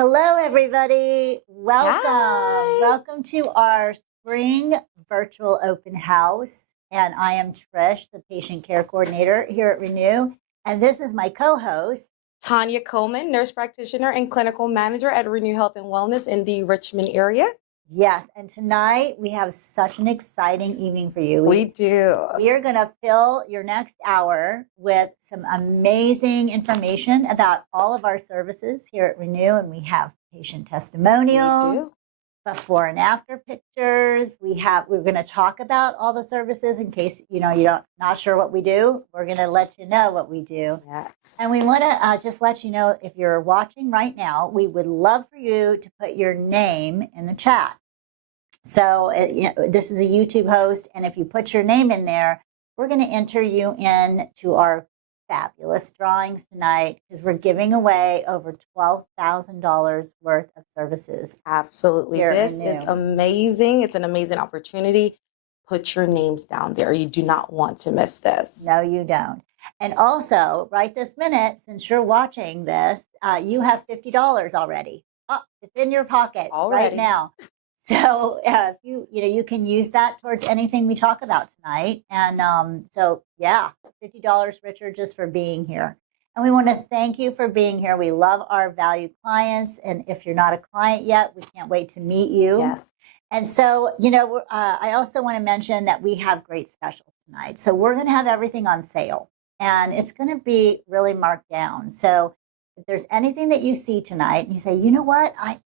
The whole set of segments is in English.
Hello, everybody. Welcome. Hi. Welcome to our spring virtual open house. And I am Trish, the patient care coordinator here at Renew. And this is my co host, Tanya Coleman, nurse practitioner and clinical manager at Renew Health and Wellness in the Richmond area. Yes. And tonight we have such an exciting evening for you. We do. We are going to fill your next hour with some amazing information about all of our services here at Renew. And we have patient testimonials, before and after pictures. We're going to talk about all the services in case, you're not sure what we do. We're going to let you know what we do. Yes. And we want to just let you know, if you're watching right now, we would love for you to put your name in the chat. So this is a YouTube host, and if you put your name in there, we're going to enter you in to our fabulous drawings tonight, because we're giving away over $12,000 worth of services. Absolutely. This is amazing. It's an amazing opportunity. Put your names down there. You do not want to miss this. No, you don't. And also, right this minute, since you're watching this, you have $50 already. Oh, it's in your pocket right now. So you can use that towards anything we talk about tonight. And so, yeah, $50, Richard, just for being here. And we want to thank you for being here. We love our valued clients. And if you're not a client yet, we can't wait to meet you. Yes. And so, I also want to mention that we have great specials tonight. So we're going to have everything on sale, and it's going to be really marked down. So if there's anything that you see tonight and you say, you know what,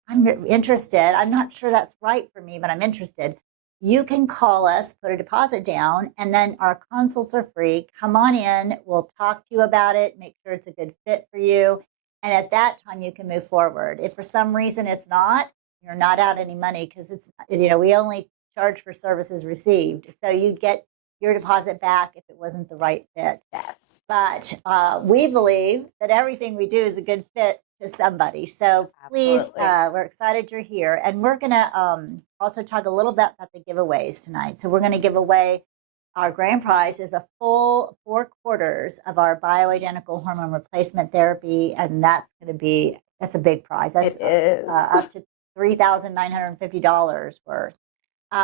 I'm interested. I'm not sure that's right for me, but I'm interested. You can call us, put a deposit down, and then our consults are free. Come on in. We'll talk to you about it, make sure it's a good fit for you. And at that time, you can move forward. If for some reason it's not, you're not out any money, because it's, we only charge for services received. So you get your deposit back if it wasn't the right fit. Yes. But we believe that everything we do is a good fit to somebody. So please, we're excited you're here. And we're going to also talk a little bit about the giveaways tonight. So we're going to give away, our grand prize is a full 4 quarters of our bioidentical hormone replacement therapy. And that's a big prize. That's up to $3,950 worth.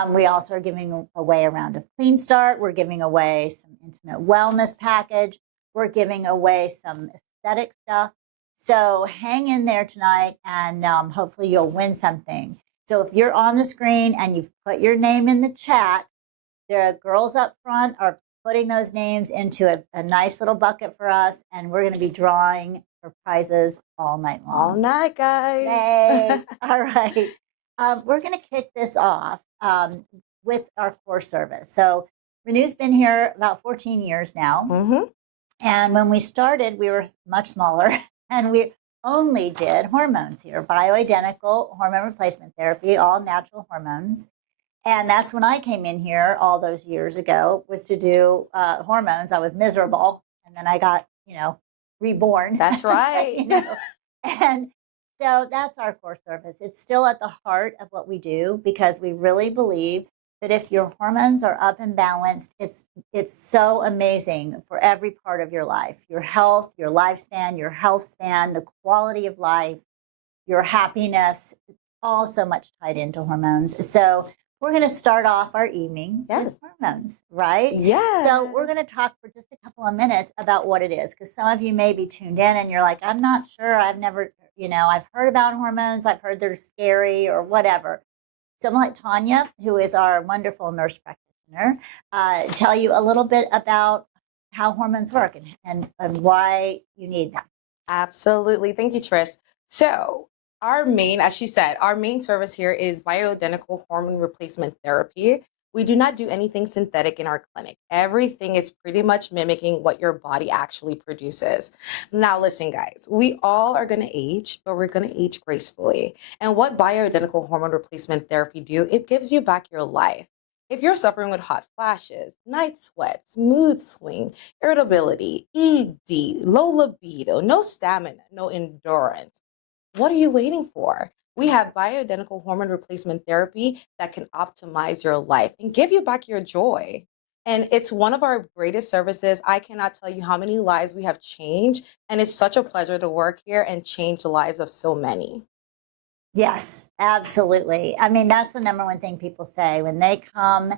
We also are giving away a round of Clean Start. We're giving away some intimate wellness package. We're giving away some aesthetic stuff. So hang in there tonight, and hopefully you'll win something. So if you're on the screen and you've put your name in the chat, the girls up front are putting those names into a nice little bucket for us, and we're going to be drawing for prizes all night long. All night, guys. Yay. All right. We're going to kick this off with our core service. So Renew's been here about 14 years now. Mm-hmm. And when we started, we were much smaller, and we only did hormones here, bioidentical hormone replacement therapy, all natural hormones. And that's when I came in here all those years ago, was to do hormones. I was miserable. And then I got, reborn. That's right. And so that's our core service. It's still at the heart of what we do, because we really believe that if your hormones are up and balanced, it's so amazing for every part of your life, your health, your lifespan, your health span, the quality of life, your happiness, all so much tied into hormones. So we're going to start off our evening with hormones, right? Yeah. So we're going to talk for just a couple of minutes about what it is, because some of you may be tuned in and you're like, I'm not sure. I've never, I've heard about hormones. I've heard they're scary or whatever. So I'm going to let Tanya, who is our wonderful nurse practitioner, tell you a little bit about how hormones work and why you need them. Absolutely. Thank you, Trish. So our main, as she said, our main service here is bioidentical hormone replacement therapy. We do not do anything synthetic in our clinic. Everything is pretty much mimicking what your body actually produces. Now, listen, guys, we all are going to age, but we're going to age gracefully. And what bioidentical hormone replacement therapy do, it gives you back your life. If you're suffering with hot flashes, night sweats, mood swing, irritability, ED, low libido, no stamina, no endurance, what are you waiting for? We have bioidentical hormone replacement therapy that can optimize your life and give you back your joy. And it's one of our greatest services. I cannot tell you how many lives we have changed. And it's such a pleasure to work here and change the lives of so many. Yes, absolutely. I mean, that's the number one thing people say when they come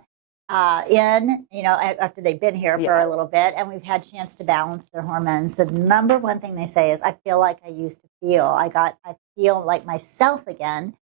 in, after they've been here for Yeah. a little bit and we've had a chance to balance their hormones. The number one thing they say is, I feel like I used to feel. I feel like myself again,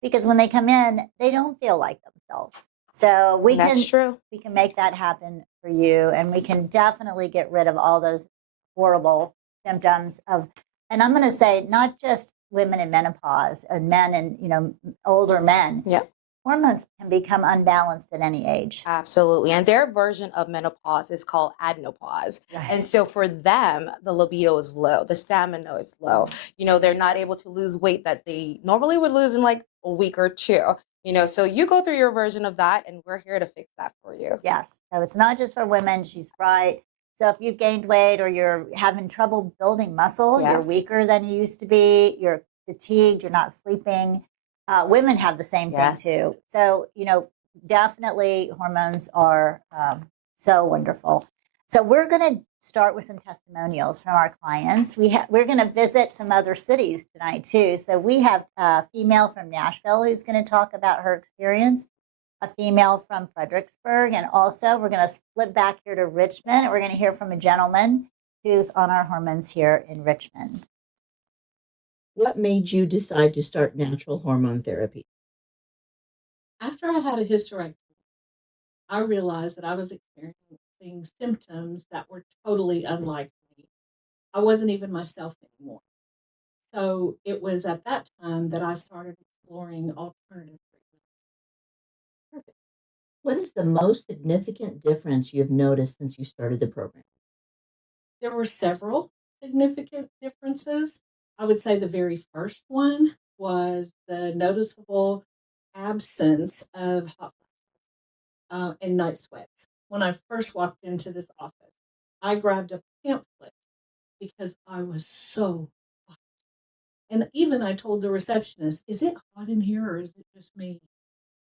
because when they come in, they don't feel like themselves. So That's true. we can make that happen for you, and we can definitely get rid of all those horrible symptoms of, and I'm going to say, not just women in menopause and men and older men. Yep. Hormones can become unbalanced at any age. Absolutely. And their version of menopause is called adenopause. Right. And so for them, the libido is low, the stamina is low. They're not able to lose weight that they normally would lose in like a week or two. So you go through your version of that, and we're here to fix that for you. Yes. So it's not just for women. She's right. So if you've gained weight or you're having trouble building muscle, Yes. you're weaker than you used to be, you're fatigued, you're not sleeping. Women have the same thing too. So, definitely hormones are so wonderful. So we're going to start with some testimonials from our clients. We're going to visit some other cities tonight too. So we have a female from Nashville who's going to talk about her experience, a female from Fredericksburg, and also we're going to flip back here to Richmond, and we're going to hear from a gentleman who's on our hormones here in Richmond. What made you decide to start natural hormone therapy? After I had a hysterectomy, I realized that I was experiencing symptoms that were totally unlike me. I wasn't even myself anymore. So it was at that time that I started exploring alternative treatment. Perfect. What is the most significant difference you've noticed since you started the program? There were several significant differences. I would say the very first one was the noticeable absence of hot and night sweats. When I first walked into this office, I grabbed a pamphlet because I was so hot. And even I told the receptionist, "Is it hot in here or is it just me?"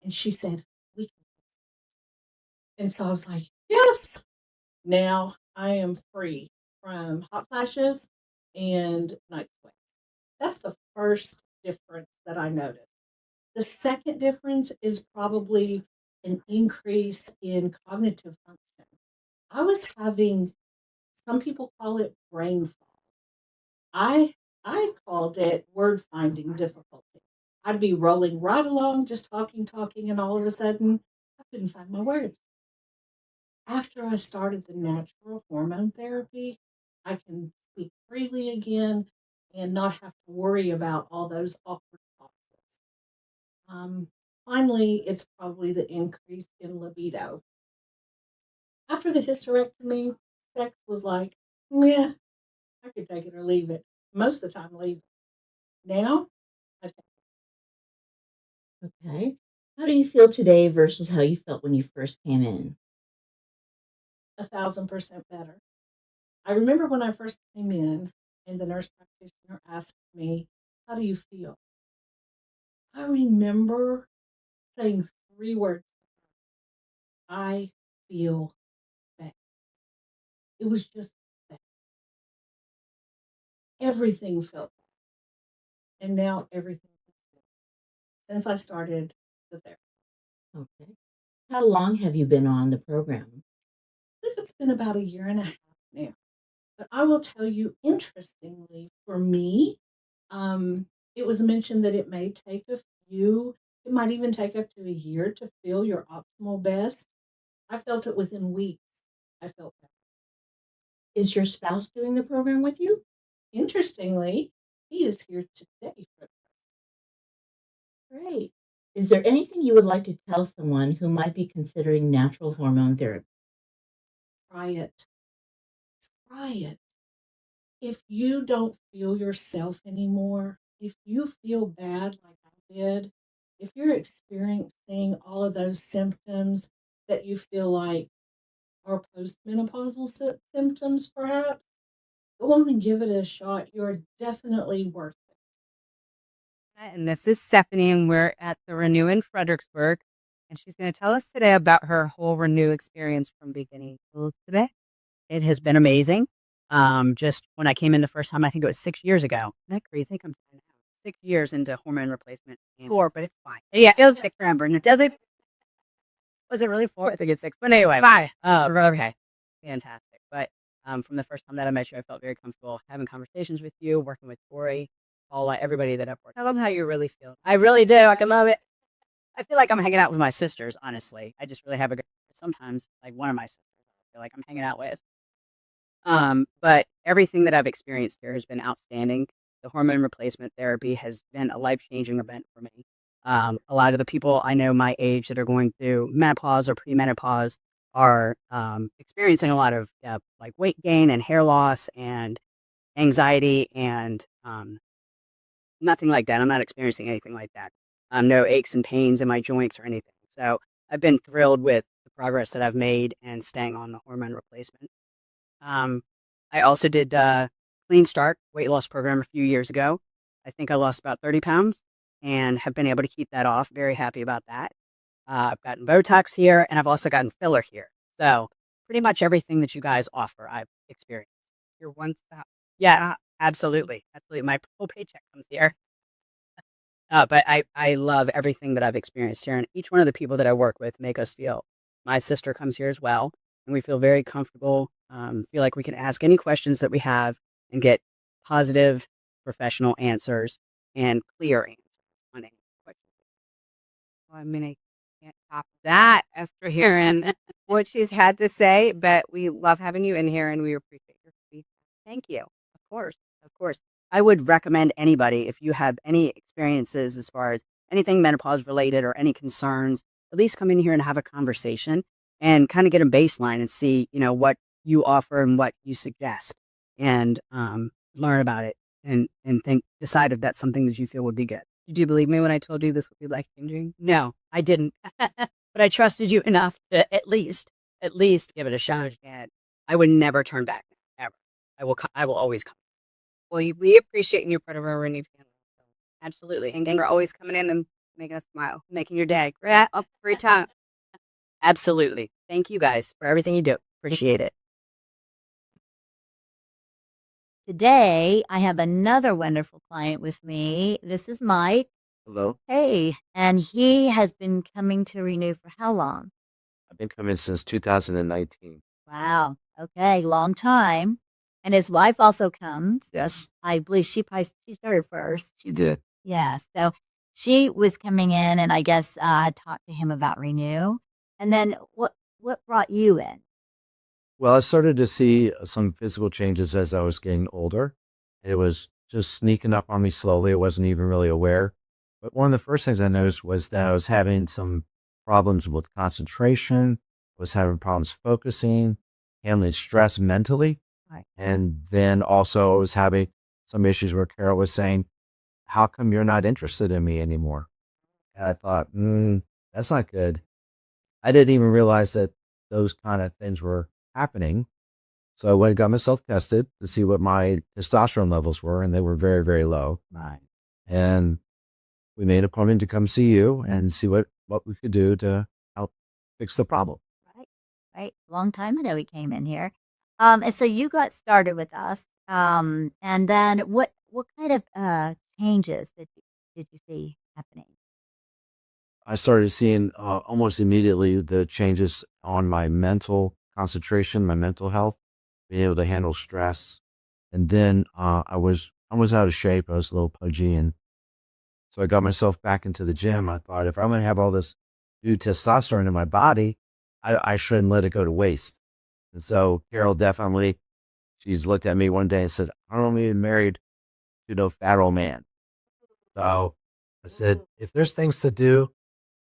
And she said, "We can." And so I was like, "Yes." Now I am free from hot flashes and night sweats. That's the first difference that I noticed. The second difference is probably an increase in cognitive function. I was having, some people call it brain fog. I called it word finding difficulty. I'd be rolling right along, just talking, and all of a sudden, I couldn't find my words. After I started the natural hormone therapy, I can speak freely again and not have to worry about all those awkward pauses. Finally, it's probably the increase in libido. After the hysterectomy, sex was like, yeah, I could take it or leave it. Most of the time, leave it. Now, I take Okay. How do you feel today versus how you felt when you first came in? 1,000% better. I remember when I first came in and the nurse practitioner asked me, "How do you feel?" I remember saying 3 words: "I feel better." It was just better. Everything felt better. And now everything feels better since I started the therapy. Okay. How long have you been on the program? I believe it's been about 1.5 years now. But I will tell you, interestingly, for me, it was mentioned that it may take it might even take up to a year to feel your optimal best. I felt it within weeks. I felt better. Is your spouse doing the program with you? Interestingly, he is here today. Great. Is there anything you would like to tell someone who might be considering natural hormone therapy? Try it. Try it. If you don't feel yourself anymore, if you feel bad like I did, if you're experiencing all of those symptoms that you feel like are postmenopausal symptoms, perhaps, go on and give it a shot. You're definitely worth it. And this is Stephanie, and we're at the Renew in Fredericksburg. And she's going to tell us today about her whole Renew experience from beginning to today. It has been amazing. Just when I came in the first time, I think it was 6 years ago. Isn't that crazy? Comes 6 years into hormone replacement. 4, but it's fine. Yeah, it feels sick forever, and it doesn't. Was it really 4? I think it's 6. But anyway, bye. Okay, fantastic. But from the first time that I met you, I felt very comfortable having conversations with you, working with Tori, Paula, everybody that I've worked. Tell them how you really feel. I really do. I can love it. I feel like I'm hanging out with my sisters. Honestly, I just really have a good. Sometimes, like one of my sisters, I feel like I'm hanging out with. But everything that I've experienced here has been outstanding. The hormone replacement therapy has been a life-changing event for me. A lot of the people I know my age that are going through menopause or premenopause are experiencing a lot of like weight gain and hair loss and anxiety and nothing like that. I'm not experiencing anything like that. No aches and pains in my joints or anything. So I've been thrilled with the progress that I've made and staying on the hormone replacement. I also did Clean Start weight loss program a few years ago. I think I lost about 30 pounds and have been able to keep that off. Very happy about that. I've gotten Botox here, and I've also gotten filler here. So pretty much everything that you guys offer, I've experienced. You're one stop. Yeah, absolutely. Absolutely. My full paycheck comes here. But I love everything that I've experienced here. And each one of the people that I work with make us feel. My sister comes here as well, and we feel very comfortable. Feel like we can ask any questions that we have and get positive, professional answers and clear answers on any question. Well, I mean, I can't top that after hearing what she's had to say, but we love having you in here and we appreciate your feedback. Thank you. Of course. Of course. I would recommend anybody, if you have any experiences as far as anything menopause related or any concerns, at least come in here and have a conversation and kind of get a baseline and see, what you offer and what you suggest and learn about it and decide if that's something that you feel would be good. Did you believe me when I told you this would be life changing? No, I didn't. But I trusted you enough to at least give it a shot. And I would never turn back, ever. I will always come. Well, we appreciate you part of our Renee family. Absolutely. And for always coming in and making us smile. Making your day. Up every time. Absolutely. Thank you guys for everything you do. Appreciate it. Today, I have another wonderful client with me. This is Mike. Hello. Hey, and he has been coming to Renew for how long? I've been coming since 2019. Wow. Okay, long time. And his wife also comes. Yes, I believe she started first. you did. Yeah. So she was coming in, and I guess talked to him about Renew. And then what brought you in? Well, I started to see some physical changes as I was getting older. It was just sneaking up on me slowly. I wasn't even really aware. But one of the first things I noticed was that I was having some problems with concentration, was having problems focusing, handling stress mentally. Right. And then also I was having some issues where Carol was saying, how come you're not interested in me anymore? And I thought, that's not good. I didn't even realize that those kind of things were happening. So I went and got myself tested to see what my testosterone levels were, and they were very, very low. Right. And we made an appointment to come see you and see what we could do to help fix the problem. Right. Long time ago he came in here. And so you got started with us. And then what kind of changes did you see happening? I started seeing almost immediately the changes on my mental concentration, my mental health, being able to handle stress. And then I was out of shape. I was a little pudgy. And so I got myself back into the gym. I thought, if I'm going to have all this new testosterone in my body, I shouldn't let it go to waste. And so Carol definitely, she's looked at me one day and said, I don't want to be married to no fat old man. So I said, if there's things to do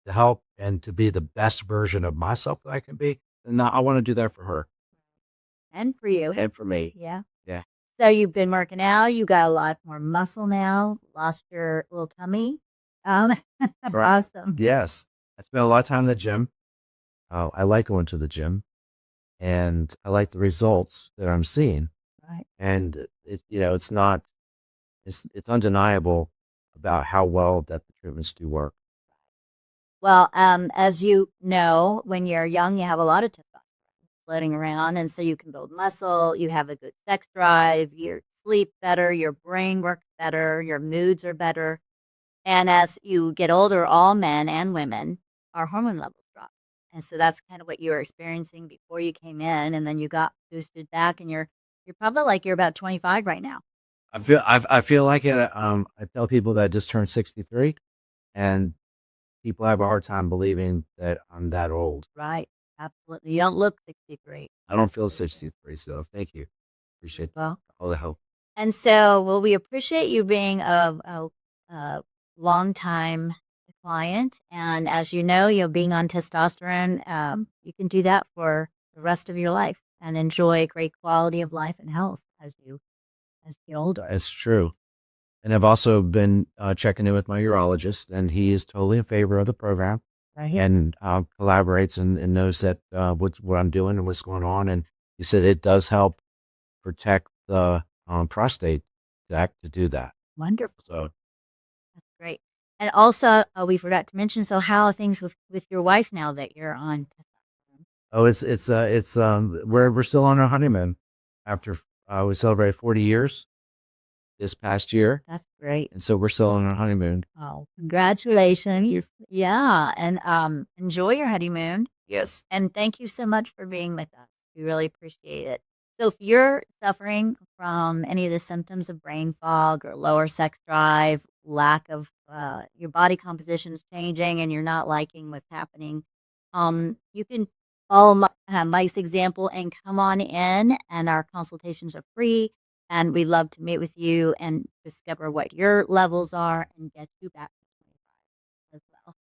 to help and to be the best version of myself that I can be, then I want to do that for her. And for you. And for me. Yeah. Yeah. So you've been working out. You got a lot more muscle now. Lost your little tummy. Awesome. Yes. I spent a lot of time in the gym. I like going to the gym, and I like the results that I'm seeing. Right. And it's undeniable about how well that the treatments do work. Well, as you know, when you're young, you have a lot of testosterone floating around, and so you can build muscle. You have a good sex drive. You sleep better. Your brain works better, your moods are better. And as you get older, all men and women, our hormone levels drop. And so that's kind of what you were experiencing before you came in, and then you got boosted back, and you're probably like you're about 25 right now. I feel like it. I tell people that I just turned 63, and people have a hard time believing that I'm that old. Right. Absolutely. You don't look 63. I don't feel 63, so thank you. Appreciate Well, all the help. and so, well, we appreciate you being a long time client. And as you know, being on testosterone, you can do that for the rest of your life and enjoy great quality of life and health as you get older. It's true. And I've also been checking in with my urologist, and he is totally in favor of the program Right. and collaborates and knows that what I'm doing and what's going on. And he said it does help protect the prostate to do that. Wonderful. So That's great. And also, we forgot to mention, so how are things with your wife now that you're on testosterone? oh, it's we're still on our honeymoon after we celebrated 40 years this past year, That's great. and so we're still on our honeymoon. Oh, congratulations. Yeah. And enjoy your honeymoon. Yes. And thank you so much for being with us. We really appreciate it. So if you're suffering from any of the symptoms of brain fog or lower sex drive, lack of your body composition is changing and you're not liking what's happening, you can follow Mike's example and come on in, and our consultations are free. And we'd love to meet with you and discover what your levels are and get you back to 25 as well.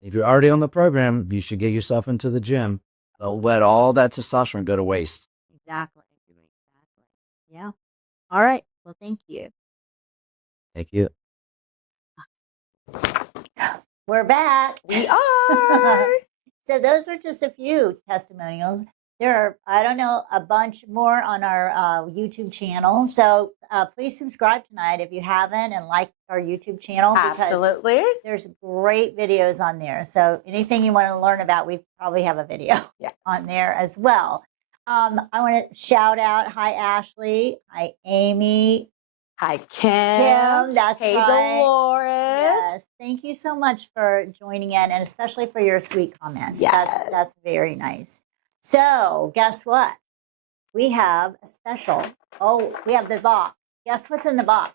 If you're already on the program, you should get yourself into the gym. Don't let all that testosterone go to waste. Exactly. Yeah. All right. Well, thank you. Thank you. We're back. We are. So those were just a few testimonials. There are, I don't know, a bunch more on our YouTube channel. So please subscribe tonight if you haven't, and like our YouTube channel, because Absolutely. there's great videos on there. So anything you want to learn about, we probably have a video on there as well. I want to shout out, hi, Ashley. Hi, Amy. Hi, Kim. Kim, that's hey, right. Dolores. Yes, thank you so much for joining in, and especially for your sweet comments. Yes. That's very nice. So guess what? We have a special. Oh, we have the box. Guess what's in the box?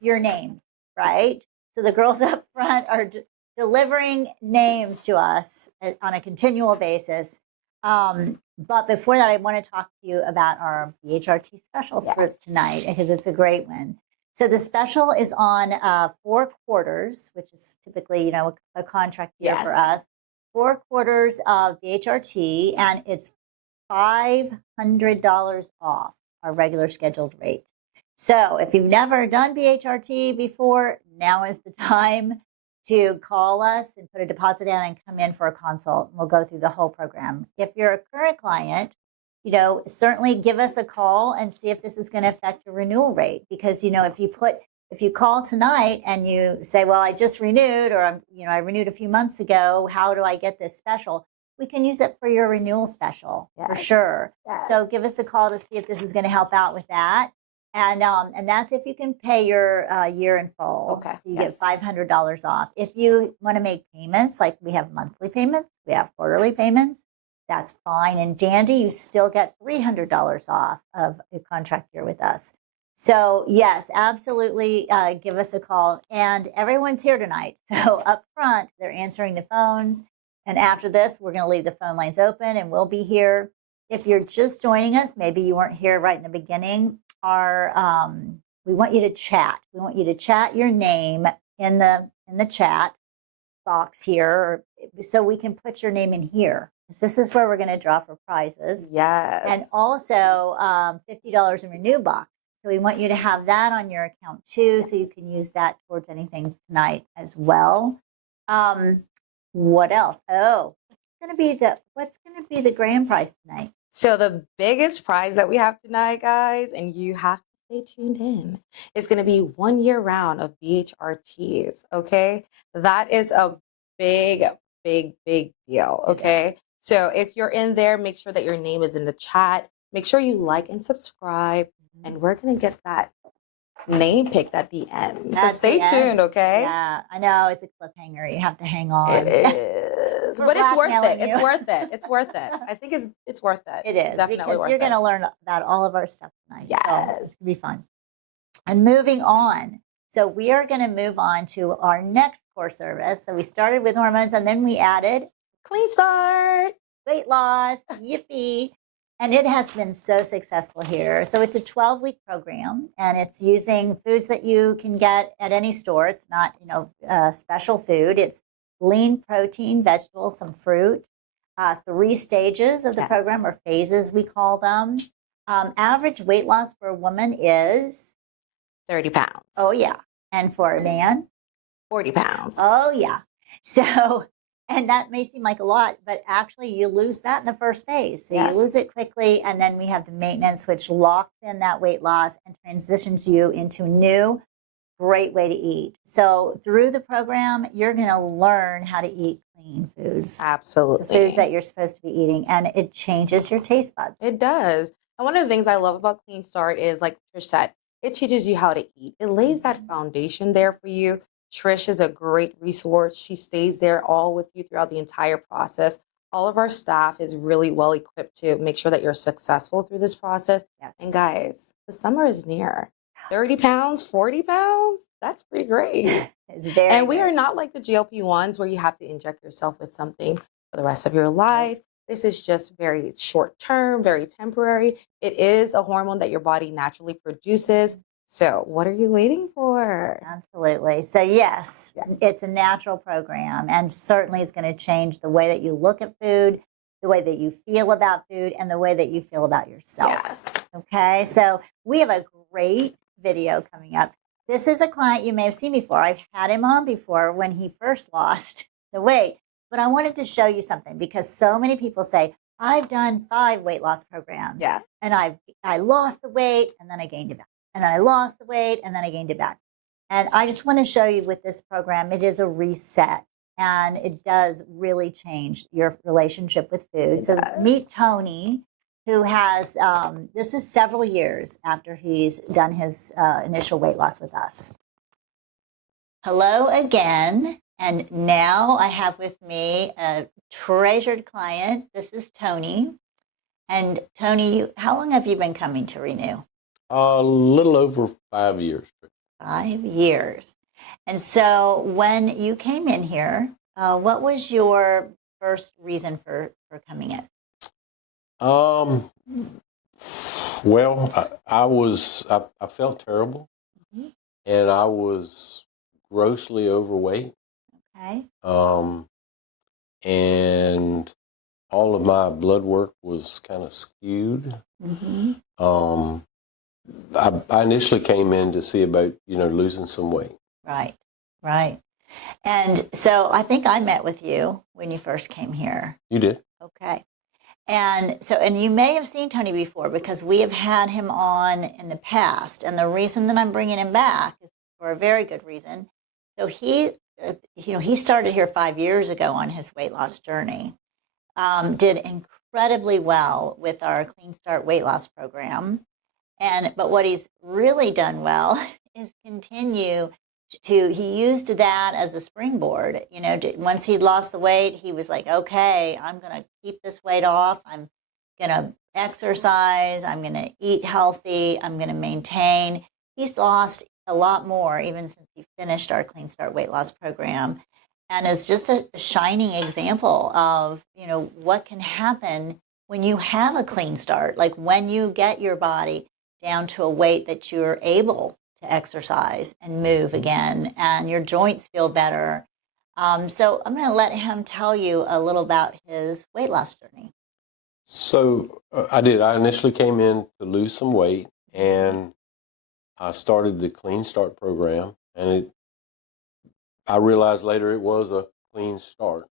Your names, right? So the girls up front are delivering names to us on a continual basis. But before that, I want to talk to you about our BHRT specials for tonight, because it's a great one. So the special is on 4 quarters, which is typically, a contract year for us. 4 quarters of BHRT, and it's $500 off our regular scheduled rate. So if you've never done BHRT before, now is the time to call us and put a deposit down and come in for a consult. We'll go through the whole program. If you're a current client, certainly give us a call and see if this is going to affect your renewal rate. Because, if you call tonight and you say, well, I just renewed, or I renewed a few months ago, how do I get this special? We can use it for your renewal special for sure. Yes. So give us a call to see if this is going to help out with that. And that's if you can pay your year in full. Okay. So you get $500 off. If you want to make payments, like we have monthly payments, we have quarterly payments, that's fine. And dandy, you still get $300 off of a contract year with us. So yes, absolutely, give us a call. And everyone's here tonight. So up front, they're answering the phones. And after this, we're going to leave the phone lines open, and we'll be here. If you're just joining us, maybe you weren't here right in the beginning, we want you to chat. We want you to chat your name in the chat box here, so we can put your name in here. This is where we're going to draw for prizes. Yes. And also $50 in Renew Box. So we want you to have that on your account too, so you can use that towards anything tonight as well. What else? Oh, what's going to be the grand prize tonight? So the biggest prize that we have tonight, guys, and you have to stay tuned in, is going to be 1 year round of BHRTs. Okay, that is a big, big, big deal. Okay, so if you're in there, make sure that your name is in the chat. Make sure you like and subscribe, and we're going to get that name picked at the end. So At the stay end. tuned, okay? Yeah, I know it's a cliffhanger. You have to hang on. It is. We're But it's worth blackmailing it. It's you. worth it. It's worth it. I think it's worth it. It is, Definitely because worth you're it. going to learn about all of our stuff tonight. So Yes. it's going to be fun. And moving on. So we are going to move on to our next core service. So we started with hormones, and then we added Clean start. weight loss. Yippee. And it has been so successful here. So it's a 12-week program, and it's using foods that you can get at any store. It's not, special food. It's lean protein, vegetables, some fruit. 3 stages of the Yes. program, or phases we call them. Average weight loss for a woman is, 30 pounds. oh yeah, and for a man, 40 pounds. oh yeah. So, and that may seem like a lot, but actually you lose that in the first phase. So Yes. you lose it quickly, and then we have the maintenance, which locks in that weight loss and transitions you into a new, great way to eat. So through the program, you're going to learn how to eat clean foods, the Absolutely. foods that you're supposed to be eating, and it changes your taste buds. It does. And one of the things I love about Clean Start is, like Trish said, it teaches you how to eat. It lays that foundation there for you. Trish is a great resource. She stays there all with you throughout the entire process. All of our staff is really well equipped to make sure that you're successful through this process. Yes. And guys, the summer is near. 30 pounds, 40 pounds, that's pretty great. It's very And we good. are not like the GLP-1s where you have to inject yourself with something for the rest of your life. This is just very short term, very temporary. It is a hormone that your body naturally produces. So what are you waiting for? Absolutely. So yes, Yeah. it's a natural program, and certainly it's going to change the way that you look at food, the way that you feel about food, and the way that you feel about yourself. Yes. Okay. So we have a great video coming up. This is a client you may have seen before. I've had him on before when he first lost the weight, but I wanted to show you something because so many people say, I've done 5 weight loss programs, Yeah. and I lost the weight and then I gained it back. And then I lost the weight and then I gained it back. And I just want to show you with this program, it is a reset, and it does really change your relationship with food. It So does. meet Tony, who has, this is several years after he's done his initial weight loss with us. Hello again. And now I have with me a treasured client. This is Tony. And Tony, how long have you been coming to Renew? A little over 5 years. 5 years. And so when you came in here, what was your first reason for coming in? Well, I felt terrible, Mhm. and I was grossly overweight, Okay. and all of my blood work was kind of skewed. Mm-hmm. I initially came in to see about, losing some weight. Right. Right. And so I think I met with you when you first came here. You did? Okay. And so, and you may have seen Tony before because we have had him on in the past. And the reason that I'm bringing him back is for a very good reason. So he started here 5 years ago on his weight loss journey, did incredibly well with our Clean Start weight loss program. But what he's really done well is continue he used that as a springboard. Once he'd lost the weight, he was like, okay, I'm going to keep this weight off. I'm going to exercise. I'm going to eat healthy. I'm going to maintain. He's lost a lot more even since he finished our Clean Start weight loss program. And it's just a shining example of, what can happen when you have a clean start, like when you get your body down to a weight that you're able to exercise and move again, and your joints feel better. So I'm going to let him tell you a little about his weight loss journey. So I did. I initially came in to lose some weight, and I started the Clean Start program, and I realized later it was a clean start.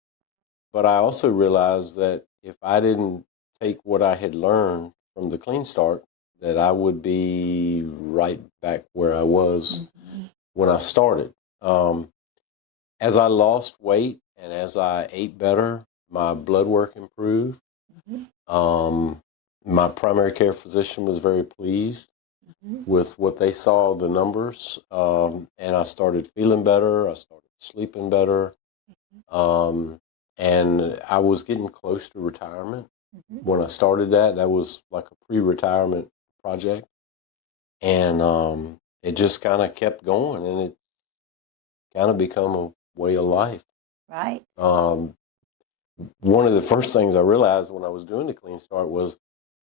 But I also realized that if I didn't take what I had learned from the Clean Start, that I would be right back where I was when I started. As I lost weight and as I ate better, my blood work improved. My primary care physician was very pleased. with what they saw, the numbers. And I started feeling better. I started sleeping better. And I was getting close to retirement. When I started that, that was like a pre-retirement project. And it just kind of kept going, and it kind of become a way of life. Right. One of the first things I realized when I was doing the Clean Start was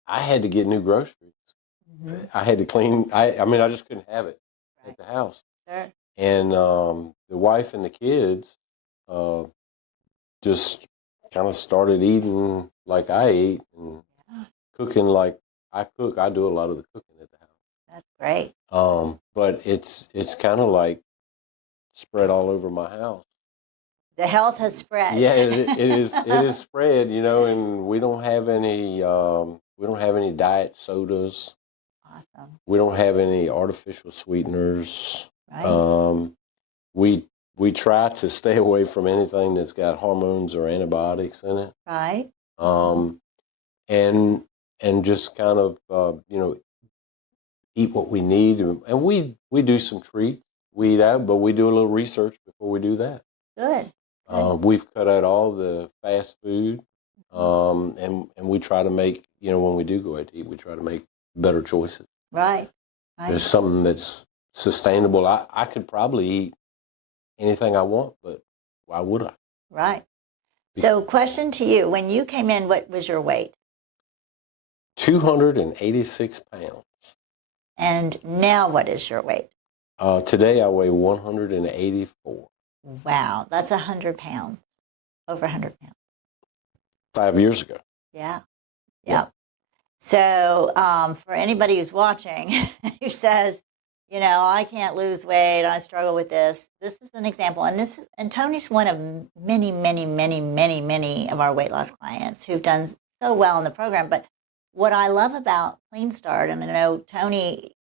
I had to get new groceries. I had to clean. I mean, I just couldn't have it at the house. Sure. And the wife and the kids just kind of started eating like I ate and cooking like I cook. I do a lot of the cooking at the house. That's great. But it's kind of like spread all over my house. The health has spread. Yeah, it is spread, you know, and we don't have any diet sodas. Awesome. We don't have any artificial sweeteners. Right. We try to stay away from anything that's got hormones or antibiotics in it. Right. And just kind of you know, eat what we need, and we do some treats. We eat out, but we do a little research before we do that. Good. We've cut out all the fast food, and we try to make, you know, when we do go out to eat, we try to make better choices. Right. Right. There's something that's sustainable. I could probably eat anything I want, but why would I? Right. So, question to you: when you came in, what was your weight? 286 pounds. And now, what is your weight? Today I weigh 184. Wow, that's 100 pounds, over 100 pounds. 5 years ago. Yeah. Yeah. So for anybody who's watching who says, you know, I can't lose weight, I struggle with this is an example. And Tony's one of many, many, many, many, many of our weight loss clients who've done so well in the program. But what I love about Clean Start, and I know Tony,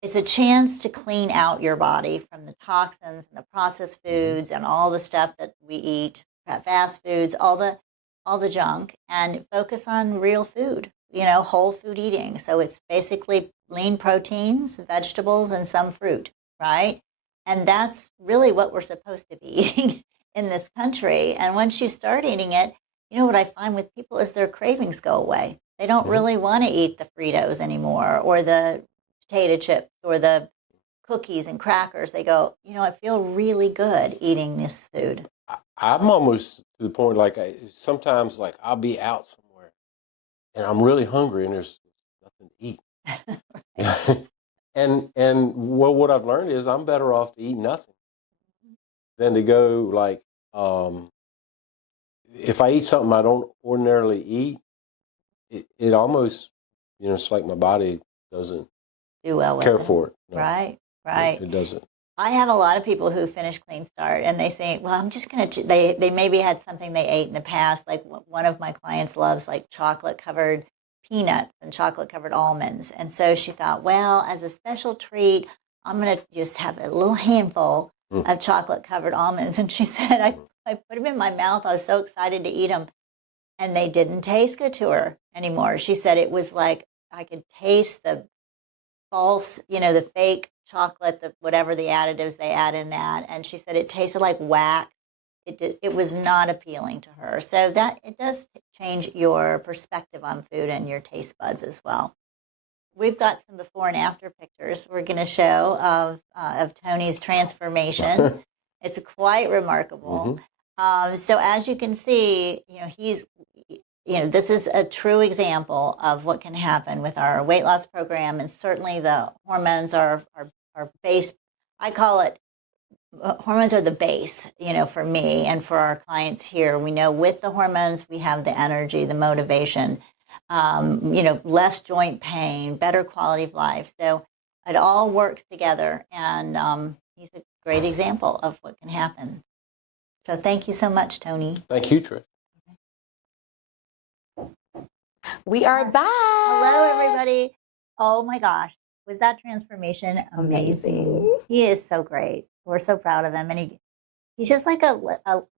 it's a chance to clean out your body from the toxins and the processed foods and all the stuff that we eat, fast foods, all the junk, and focus on real food, you know, whole food eating. So it's basically lean proteins, vegetables, and some fruit, right? And that's really what we're supposed to be eating in this country. And once you start eating it, you know what I find with people is their cravings go away. They don't really want to eat the Fritos anymore, or the potato chips, or the cookies and crackers. They go, you know, I feel really good eating this food. I'm almost to the point, like, sometimes, like, I'll be out somewhere and I'm really hungry and there's nothing to eat. and well, what I've learned is I'm better off to eat nothing than to go, like, if I eat something I don't ordinarily eat, it almost, you know, it's like my body doesn't Do well with care it. for it. No, Right, right. It doesn't. I have a lot of people who finish Clean Start and they say, well, I'm just going to, they maybe had something they ate in the past. Like one of my clients loves like chocolate covered peanuts and chocolate covered almonds. And so she thought, well, as a special treat, I'm going to just have a little handful of chocolate covered almonds. And she said, I put them in my mouth. I was so excited to eat them. And they didn't taste good to her anymore. She said it was like I could taste the false, you know, the fake chocolate, whatever the additives they add in that. And she said it tasted like wax. It was not appealing to her. So that it does change your perspective on food and your taste buds as well. We've got some before and after pictures we're going to show of Tony's transformation. It's quite remarkable. So as you can see, this is a true example of what can happen with our weight loss program, and certainly the hormones are base. I call it hormones are the base, for me and for our clients here. We know with the hormones we have the energy, the motivation, less joint pain, better quality of life. So it all works together, and he's a great example of what can happen. So thank you so much, Tony. Thank you, Trish. We are back. Hello, everybody. Oh my gosh, was that transformation amazing? He is so great. We're so proud of him, and he's just like to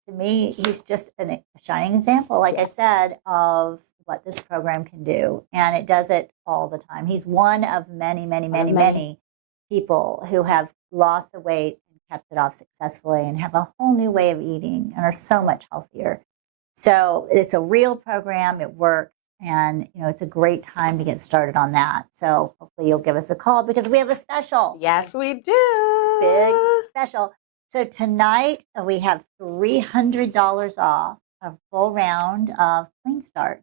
to me, he's just a shining example, like I said, of what this program can do. And it does it all the time. He's one of many people who have lost the weight and kept it off successfully and have a whole new way of eating and are so much healthier. So it's a real program. It works. And, it's a great time to get started on that. So hopefully you'll give us a call because we have a special. Yes, we do. Big special. So tonight we have $300 off a full round of Clean Start.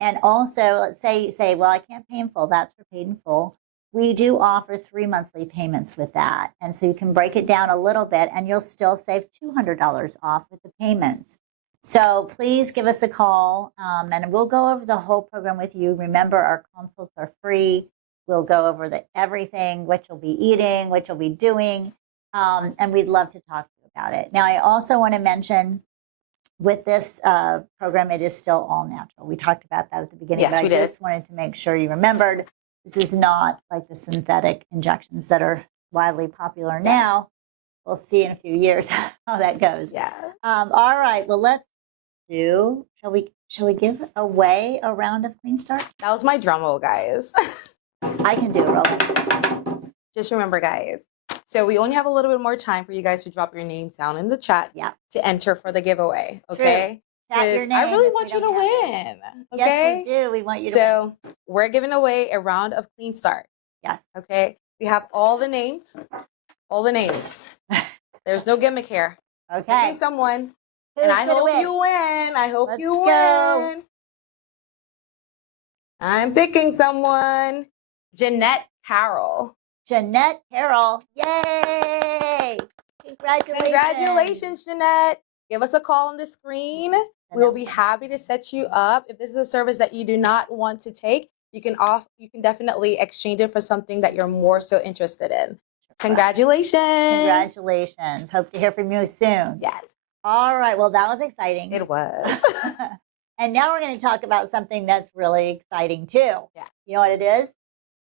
And also, let's say you say, well, I can't pay in full. That's for paid in full. We do offer 3 monthly payments with that. And so you can break it down a little bit and you'll still save $200 off with the payments. So please give us a call and we'll go over the whole program with you. Remember, our consults are free. We'll go over everything, what you'll be eating, what you'll be doing, and we'd love to talk to you about it. Now, I also want to mention with this program, it is still all natural. We talked about that at the beginning, Yes, but we I did. just wanted to make sure you remembered this is not like the synthetic injections that are widely popular now. We'll see in a few years how that goes. Yeah. All right, well, shall we give away a round of Clean Start? That was my drum roll, guys. I can do a roll. Just remember, guys. So we only have a little bit more time for you guys to drop your names down in the chat to enter for the giveaway. Okay. Tap your 'Cause name I really if want we you to don't have win. it. Okay. Yes, we do. We want you to win. So we're giving away a round of Clean Start. Yes. Okay. We have all the names. All the names. There's no gimmick here. Okay. Picking someone. Who's And I gonna hope win? you win. I hope Let's you go. win. I'm picking someone. Jeanette Carroll. Jeanette Carroll. Yay! Congratulations. Congratulations, Jeanette. Give us a call on the screen. We will be happy to set you up. If this is a service that you do not want to take, you can definitely exchange it for something that you're more so interested in. Congratulations. Congratulations. Hope to hear from you soon. Yes. All right. Well, that was exciting. It was. And now we're going to talk about something that's really exciting too. Yeah. You know what it is?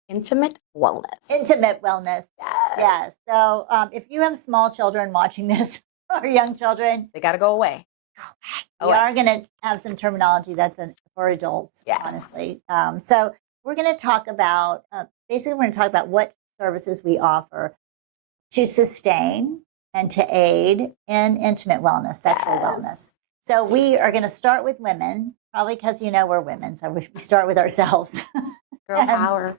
Intimate wellness. Intimate wellness. Yes. So if you have small children watching this or young children, They got to go away. we are going to have some terminology that's for adults, Yes. honestly. So we're going to talk about, basically we're going to talk about what services we offer to sustain and to aid in intimate wellness, sexual wellness. So we are going to start with women, probably because, we're women. So we start with ourselves. Girl power.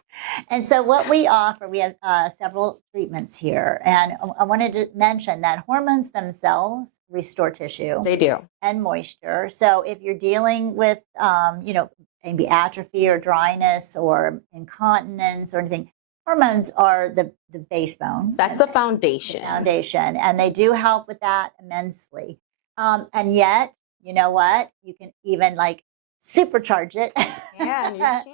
And so what we offer, we have several treatments here. And I wanted to mention that hormones themselves restore tissue They do. and moisture. So if you're dealing with, maybe atrophy or dryness or incontinence or anything, hormones are the base bone. That's a foundation. And they do help with that immensely. And yet, you know what? You can even supercharge it. Yeah, you can.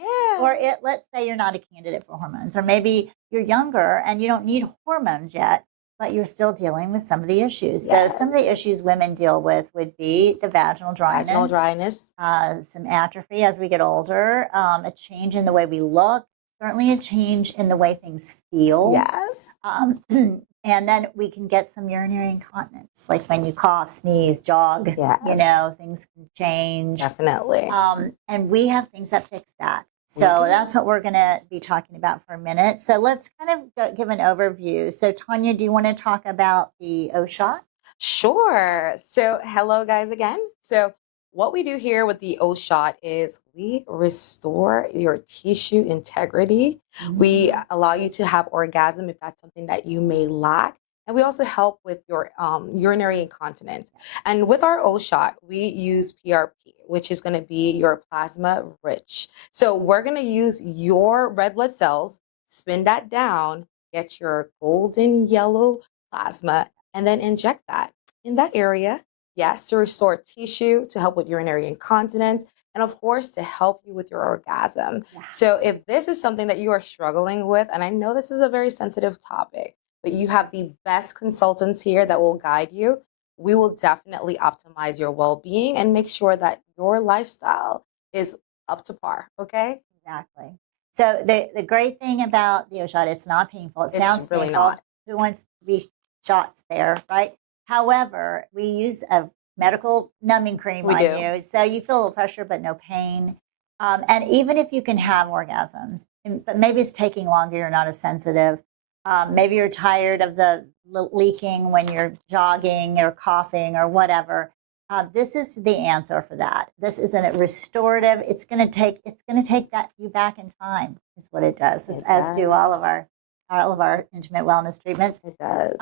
Or let's say you're not a candidate for hormones, or maybe you're younger and you don't need hormones yet, but you're still dealing with some of the issues. Yes. So some of the issues women deal with would be the vaginal dryness, some atrophy as we get older, a change in the way we look, certainly a change in the way things feel. Yes. And then we can get some urinary incontinence, like when you cough, sneeze, jog, Yes. things can change. Definitely. And we have things that fix that. So that's what we're going to be talking about for a minute. So let's kind of give an overview. So Tanya, do you want to talk about the O shot? Sure. So hello, guys, again. So what we do here with the O shot is we restore your tissue integrity. We allow you to have orgasm if that's something that you may lack. And we also help with your urinary incontinence. And with our O shot, we use PRP, which is going to be your plasma rich. So we're going to use your red blood cells, spin that down, get your golden yellow plasma, and then inject that in that area. Yes, to restore tissue, to help with urinary incontinence, and of course, to help you with your orgasm. Yeah. So if this is something that you are struggling with, and I know this is a very sensitive topic, but you have the best consultants here that will guide you, we will definitely optimize your well-being and make sure that your lifestyle is up to par, okay? Exactly. So the great thing about the O shot, it's not painful. It It's sounds really painful. not. Who wants to be shots there, right? However, we use a medical numbing cream We on do. you. So you feel a little pressure, but no pain. And even if you can have orgasms, but maybe it's taking longer, you're not as sensitive. Maybe you're tired of the leaking when you're jogging or coughing or whatever. This is the answer for that. This isn't a restorative. It's going to take that you back in time. Is what it does. As do all of our intimate wellness treatments. It does.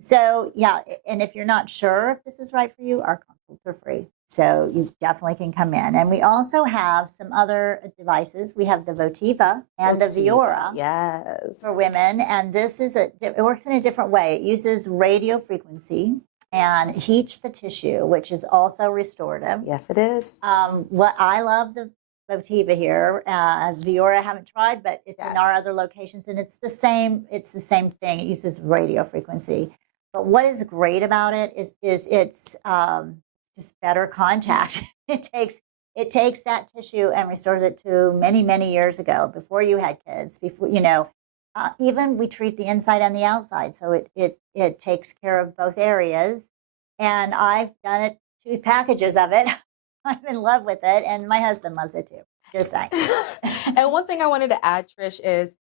So yeah, and if you're not sure if this is right for you, our consults are free. So you definitely can come in. And we also have some other devices. We have the Votiva and the Viora Yes. for women. And this it works in a different way. It uses radio frequency and heats the tissue, which is also restorative. Yes, it is. What I love the Votiva here, Viora I haven't tried, but it's in our other locations, and it's the same thing. It uses radio frequency. But what is great about it is it's just better contact. It takes that tissue and restores it to many years ago, before you had kids, before even we treat the inside and the outside, so it takes care of both areas. And I've done it, 2 packages of it. I'm in love with it, and my husband loves it too. Just saying. And one thing I wanted to add, Trish, is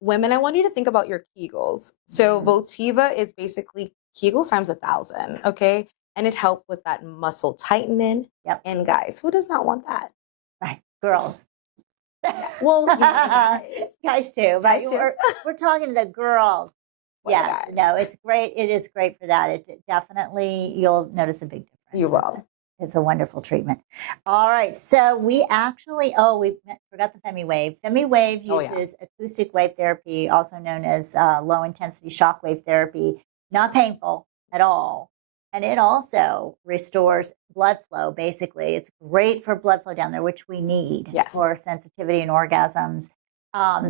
women, I want you to think about your Kegels. So Votiva is basically Kegels times 1,000, okay? And it helped with that muscle tightening. Yep. And guys, who does not want that? Right, girls. Well, guys too, but Guys too. we're talking to the girls. Well, Yes, guys. no, it's great. It is great for that. It definitely, you'll notice a big difference. You with will. it. It's a wonderful treatment. All right, so we actually, we forgot the FemiWave. FemiWave Oh, yeah. uses acoustic wave therapy, also known as low intensity shock wave therapy. Not painful at all. And it also restores blood flow, basically. It's great for blood flow down there, which we need Yes. for sensitivity and orgasms.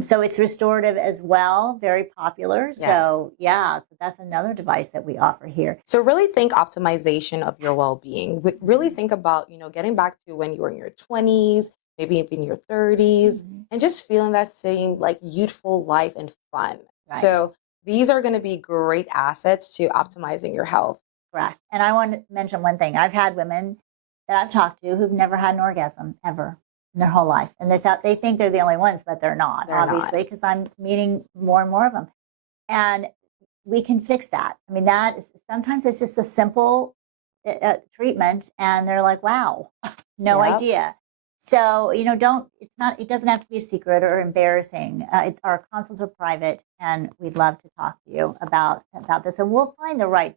So it's restorative as well, very popular. So so that's another device that we offer here. So really think optimization of your well-being. Really think about, getting back to when you were in your 20s, maybe even your 30s, and just feeling that same like youthful life and fun. Right. So these are going to be great assets to optimizing your health. Correct. And I want to mention one thing. I've had women that I've talked to who've never had an orgasm ever in their whole life. And they think they're the only ones, but they're not, They're not. obviously, because I'm meeting more and more of them. And we can fix that. I mean, sometimes it's just a simple treatment, and they're like, wow, no Yep. idea. So, it doesn't have to be a secret or embarrassing. Our consults are private, and we'd love to talk to you about this. And we'll find the right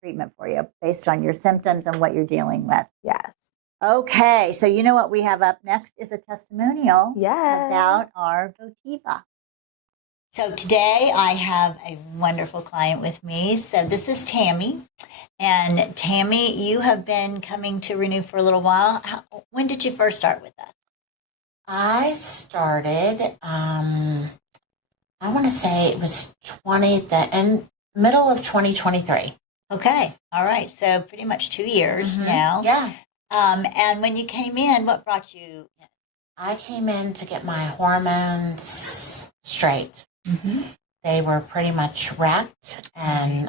treatment for you based on your symptoms and what you're dealing with. Yes. Okay, so you know what we have up next is a testimonial Yes. about our Votiva. So today I have a wonderful client with me. So this is Tammy. And Tammy, you have been coming to Renew for a little while. When did you first start with us? I started, I want to say it was middle of 2023. Okay, all right. So pretty much 2 years now. Yeah. And when you came in, what brought you in? I came in to get my hormones straight. They were pretty much wrecked, and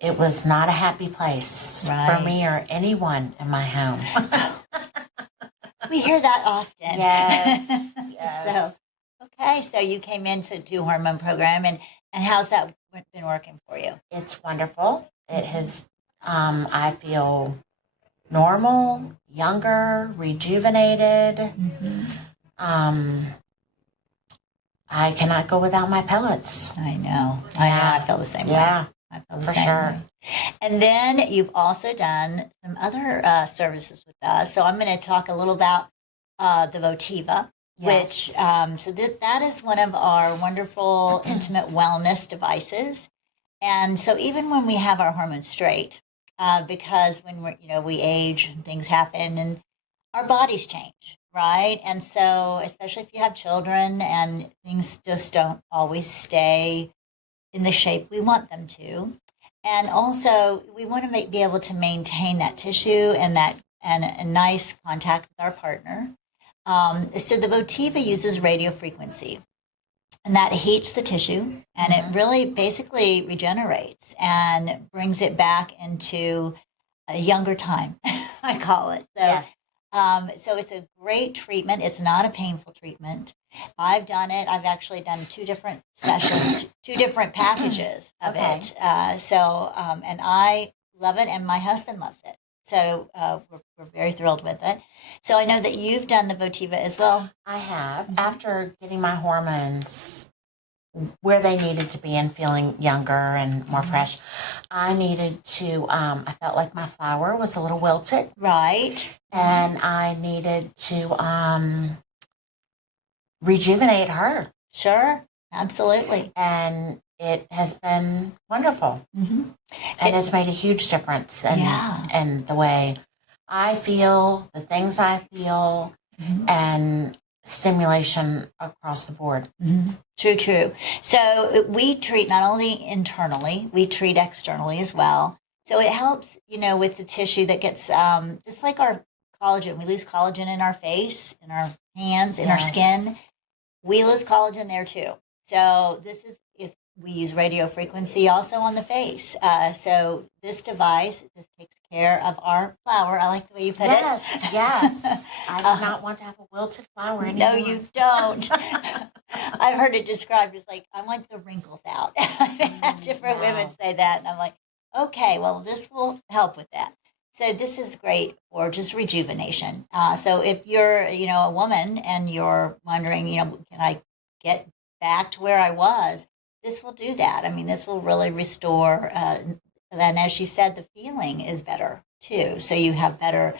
it was not a happy place Right. for me or anyone in my home. We hear that often. Yes, yes. So you came in to do hormone program, and how's that been working for you? It's wonderful. It has, I feel normal, younger, rejuvenated. I cannot go without my pellets. I know. Yeah. I feel the same way. Yeah, I feel the for same sure. way. And then you've also done some other services with us. So I'm going to talk a little about the Votiva, which that is one of our wonderful intimate wellness devices. And so even when we have our hormones straight, because when we age and things happen and our bodies change, right? And so especially if you have children and things just don't always stay in the shape we want them to. And also we want to be able to maintain that tissue and a nice contact with our partner. So the Votiva uses radio frequency, and that heats the tissue, and it really basically regenerates and brings it back into a younger time, I call it. So, Yes. So it's a great treatment. It's not a painful treatment. I've done it. I've actually done 2 different sessions, 2 different packages of Okay. it. And I love it, and my husband loves it. So we're very thrilled with it. So I know that you've done the Votiva as well. I have. After getting my hormones where they needed to be and feeling younger and more fresh, I needed to, I felt like my flower was a little wilted, Right. and I needed to rejuvenate her. Sure. Absolutely. And it has been wonderful. Mm-hmm. And it's made a huge difference Yeah. in the way I feel, the things I feel, and stimulation across the board. True, true. So we treat not only internally, we treat externally as well. So it helps, with the tissue that gets, just like our collagen. We lose collagen in our face, in our hands, in our Yes. skin. We lose collagen there too. So this is we use radio frequency also on the face. So this device just takes care of our flower. I like the way you put Yes, it. yes. I do not want to have a wilted flower anymore. No, you don't. I've heard it described as like, I want the wrinkles out. I've had different women say that, and I'm like, okay, well, this will help with that. So this is great for just rejuvenation. So if you're, a woman and you're wondering, can I get back to where I was? This will do that. I mean, this will really restore. And as she said, the feeling is better too. So you have a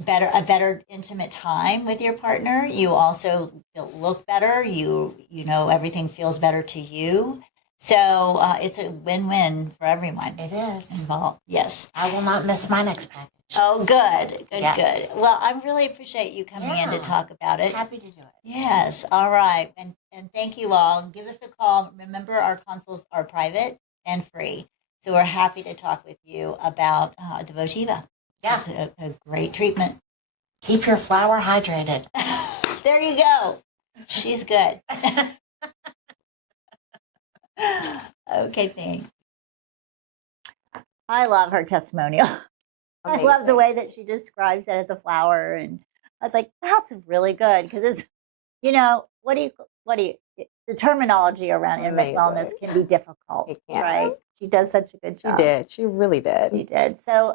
better intimate time with your partner. You also look better. Everything feels better to you. So it's a win-win for everyone It is. involved. Yes. I will not miss my next package. Oh, good. Yes. Good. Well, I really appreciate you coming in to Yeah. talk about it. Happy to do it. Yes. All right. And thank you all. Give us a call. Remember, our consults are private and free. So we're happy to talk with you about the Votiva. Yeah. It's a great treatment. Keep your flower hydrated. There you go. She's good. Okay, thanks. I love her testimonial. I love the way that she describes it as a flower, and I was like, that's really good because it's, what do you? The terminology around intimate wellness can be difficult, It can. right? She does such a good She job. did. She really did. She did. So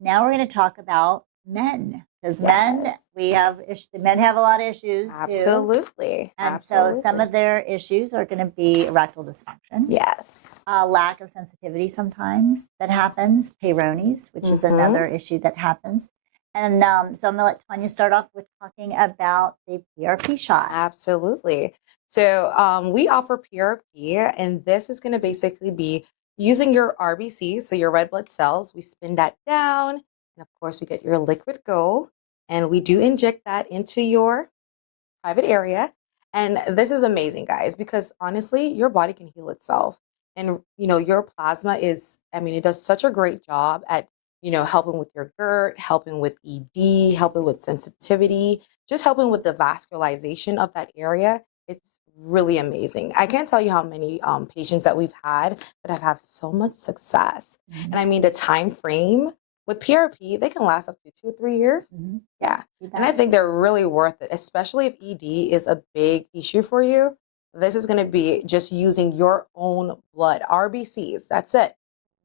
now we're going to talk about men, because men have a lot of issues too. Absolutely. And so some Absolutely. of their issues are going to be erectile dysfunction. Yes. Lack of sensitivity sometimes that happens, Peyronie's, which is another issue that happens. And so I'm going to let Tanya start off with talking about the PRP shot. Absolutely. So we offer PRP, and this is going to basically be using your RBCs, so your red blood cells. We spin that down, and of course, we get your liquid gold, and we do inject that into your private area. And this is amazing, guys, because honestly, your body can heal itself. And, your plasma it does such a great job at, helping with your GERD, helping with ED, helping with sensitivity, just helping with the vascularization of that area. It's really amazing. I can't tell you how many patients that we've had that have had so much success. And I mean, the time frame with PRP, they can last up to 2 or 3 years. Yeah. And I think they're really worth it, especially if ED is a big issue for you. This is going to be just using your own blood, RBCs. That's it.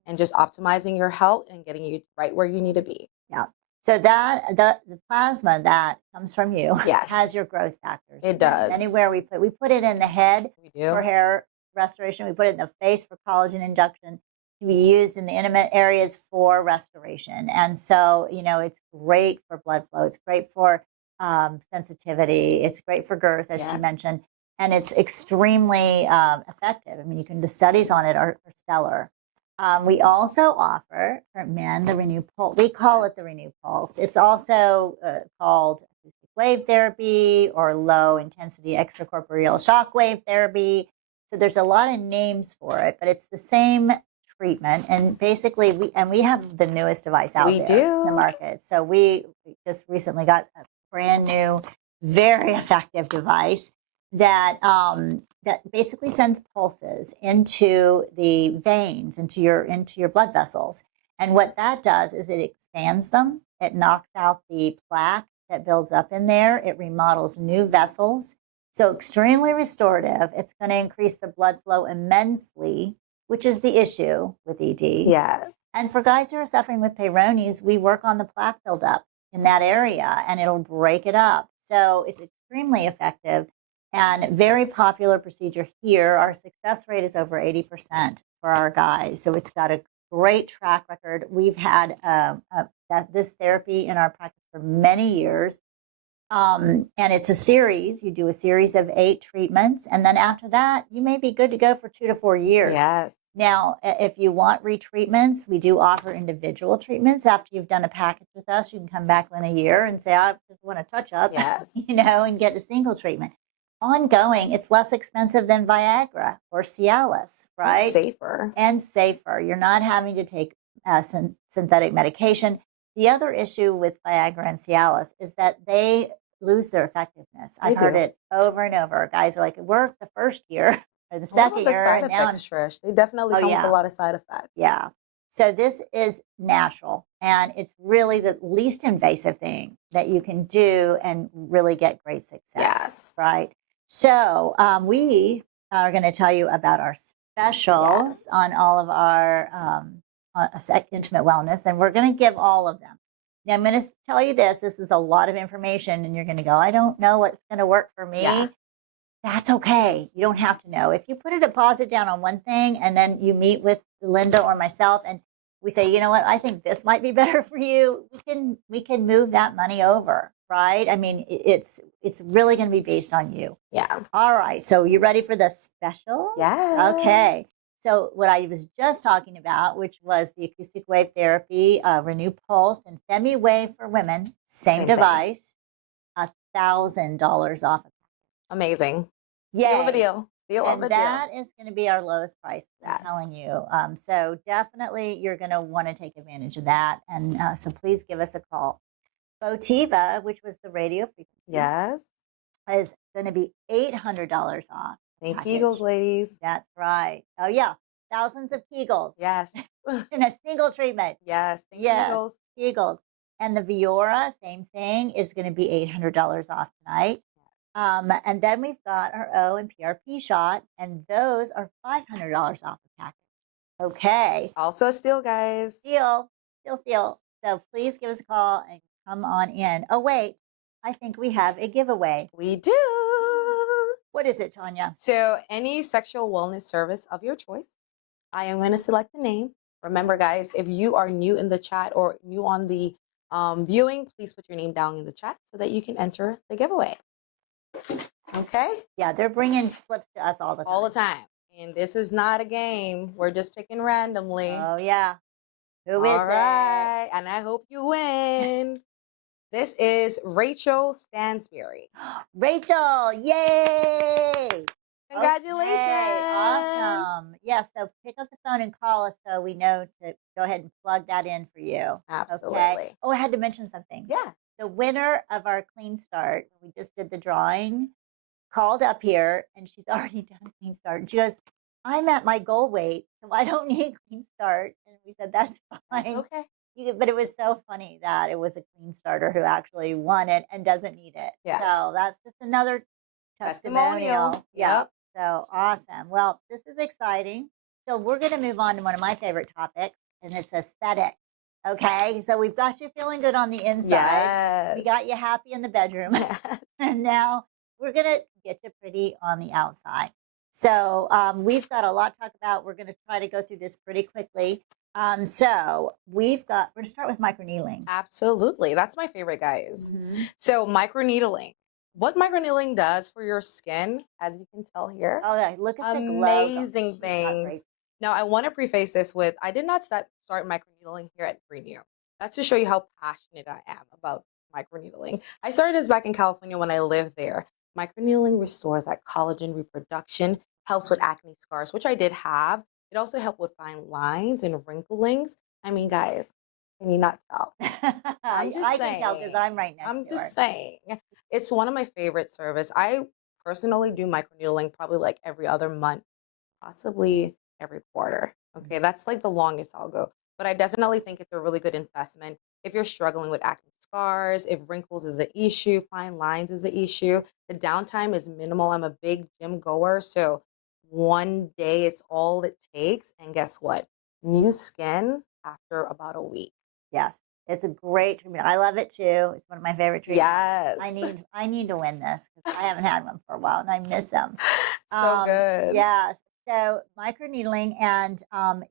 And just optimizing your health and getting you right where you need to be. Yeah. So the plasma that comes from you has your growth factors. It does. Anywhere we put it in the head We do. for hair restoration. We put it in the face for collagen induction. It can be used in the intimate areas for restoration. And so, it's great for blood flow. It's great for sensitivity. It's great for girth, as she mentioned. And it's extremely effective. I mean, the studies on it are stellar. We also offer for men the Renew Pulse. We call it the Renew Pulse. It's also called acoustic wave therapy or low intensity extracorporeal shock wave therapy. So there's a lot of names for it, but it's the same treatment. And basically, we have the newest device out there in the market. So we just recently got a brand new, very effective device that basically sends pulses into the veins, into your blood vessels, And what that does is it expands them. It knocks out the plaque that builds up in there. It remodels new vessels. So extremely restorative. It's going to increase the blood flow immensely, which is the issue with ED. Yeah. And for guys who are suffering with Peyronie's, we work on the plaque buildup in that area and it'll break it up. So it's extremely effective and very popular procedure here. Our success rate is over 80% for our guys. So it's got a great track record. We've had this therapy in our practice for many years. And it's a series. You do a series of 8 treatments. And then after that, you may be good to go for 2 to 4 years. Yes. Now, if you want retreatments, we do offer individual treatments. After you've done a package with us, you can come back in a year and say, I just want to touch up, Yes. and get a single treatment. Ongoing, it's less expensive than Viagra or Cialis, right? Safer. And safer. You're not having to take synthetic medication. The other issue with Viagra and Cialis is that they lose their effectiveness. I've heard it over and over. Guys are like, it worked the first year or the second year. Side and now effects, Trish. They definitely come with a lot of side effects. Yeah. So this is natural, and it's really the least invasive thing that you can do and really get great success. Yes. Right. So we are going to tell you about our specials on all of our intimate wellness, and we're going to give all of them. Now, I'm going to tell you this. This is a lot of information, and you're going to go, I don't know what's going to work for me. Yeah. That's okay. You don't have to know. If you put a deposit down on one thing and then you meet with Linda or myself and we say, you know what, I think this might be better for you, we can move that money over, right? I mean, it's really going to be based on you. Yeah. All right. So you ready for the special? Yeah. Okay. So what I was just talking about, which was the acoustic wave therapy, Renew Pulse, and Femi Wave for women, same device, $1,000 off. Amazing. Yeah. Steal of a deal. Steal of a deal. That is going to be our lowest price, I'm telling you. So definitely you're going to want to take advantage of that. And so please give us a call. Votiva, which was the radio frequency, Yes. is going to be $800 off. Thank package. Kegels, ladies. That's right. Oh, yeah. Thousands of Kegels Yes. in a single treatment. Yes. Thank Yes. Kegels. Kegels. And the Viora, same thing, is going to be $800 off tonight. And then we've got our O and PRP shots, and those are $500 off the package. Okay. Also a steal, guys. Steal. So please give us a call and come on in. Oh, wait. I think we have a giveaway. We do. What is it, Tanya? So any sexual wellness service of your choice, I am going to select the name. Remember, guys, if you are new in the chat or new on the viewing, please put your name down in the chat so that you can enter the giveaway. Okay? Yeah, they're bringing slips to us all the time. All the time. And this is not a game. We're just picking randomly. Oh, yeah. Who is All right. it? And I hope you win. This is Rachel Stansberry. Rachel, yay! Congratulations. Okay, awesome. Yeah, so pick up the phone and call us so we know to go ahead and plug that in for you. Absolutely. Okay? Oh, I had to mention something. Yeah. The winner of our Clean Start, we just did the drawing, called up here, and she's already done Clean Start. And she goes, I'm at my goal weight, so I don't need Clean Start. And we said, that's fine. Okay. But it was so funny that it was a Clean Starter who actually won it and doesn't need it. Yeah. So that's just another testimonial. Yeah. Yep. So awesome. Well, this is exciting. So we're going to move on to one of my favorite topics, and it's aesthetic. Okay. So we've got you feeling good on the inside. Yes. We got you happy in the bedroom. And now we're going to get you pretty on the outside. So we've got a lot to talk about. We're going to try to go through this pretty quickly. So we're going to start with microneedling. Absolutely. That's my favorite, guys. So microneedling. What microneedling does for your skin, as you can tell here, Oh, yeah. Look at the glow. amazing She's got things. great- Now, I want to preface this with, I did not start microneedling here at Renew. That's to show you how passionate I am about microneedling. I started this back in California when I lived there. Microneedling restores that collagen reproduction, helps with acne scars, which I did have. It also helped with fine lines and wrinklings. I mean, guys, can you not tell? I'm just I can tell because saying. I'm right next I'm to just her. saying. It's one of my favorite service. I personally do microneedling probably like every other month, possibly every quarter. Okay, that's like the longest I'll go. but I definitely think it's a really good investment if you're struggling with acne scars, if wrinkles is an issue, fine lines is an issue. The downtime is minimal. I'm a big gym goer, so one day is all it takes. And guess what? New skin after about a week. Yes, it's a great treatment. I love it too. It's one of my favorite treatments. Yes. I need to win this because I haven't had one for a while and I miss them. So good. Yes. So microneedling, and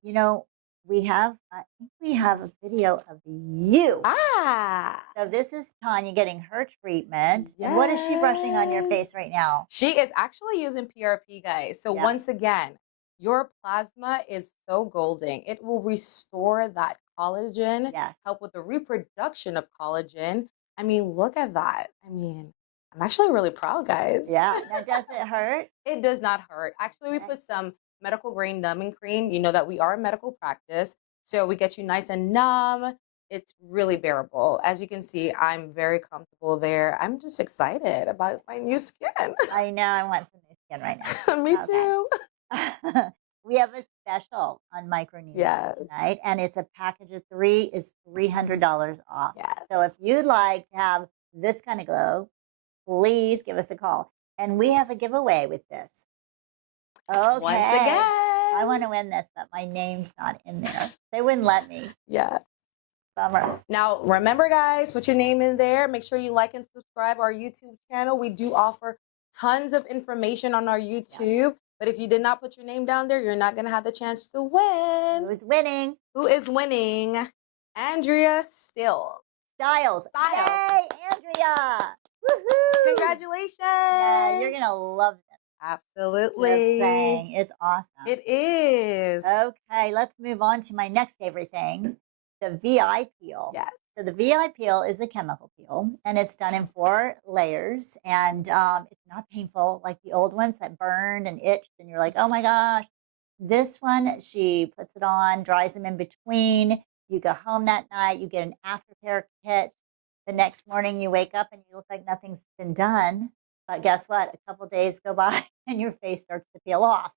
you know, I think we have a video of you. Ah. So this is Tanya getting her treatment. And what is she brushing on your face Yes. right now? She is actually using PRP, guys. So Yeah. once again, your plasma is so golden. It will restore that collagen, Yes. help with the reproduction of collagen. I mean, look at that. I mean, I'm actually really proud, guys. Yeah. Now, does it hurt? It does not hurt. Actually, we Okay. put some medical grade numbing cream. You know that we are a medical practice, so we get you nice and numb. It's really bearable. As you can see, I'm very comfortable there. I'm just excited about my new skin. I know. I want some new skin right now. Me Okay. too. We have a special on microneedling Yes. tonight, and it's a package of 3 is $300 off. Yes. So if you'd like to have this kind of glow, please give us a call. And we have a giveaway with this. Okay. Once again. I want to win this, but my name's not in there. They wouldn't let me. Yeah. Bummer. Now, remember, guys, put your name in there. Make sure you like and subscribe our YouTube channel. We do offer tons of information on our YouTube. But if you did not put your name down there, you're not going to have the chance to win. Who's winning? Who is winning? Andrea Still. Styles. Hey, Andrea. Woohoo. Congratulations. Yeah, you're going to love this. Absolutely. This thing is awesome. It is. Okay, let's move on to my next favorite thing, the VI peel. Yes. So the VI peel is a chemical peel, and it's done in 4 layers, and it's not painful like the old ones that burned and itched, and you're like, oh my gosh. This one, she puts it on, dries them in between. You go home that night, you get an aftercare kit. The next morning, you wake up and you look like nothing's been done. But guess what? A couple days go by and your face starts to peel off.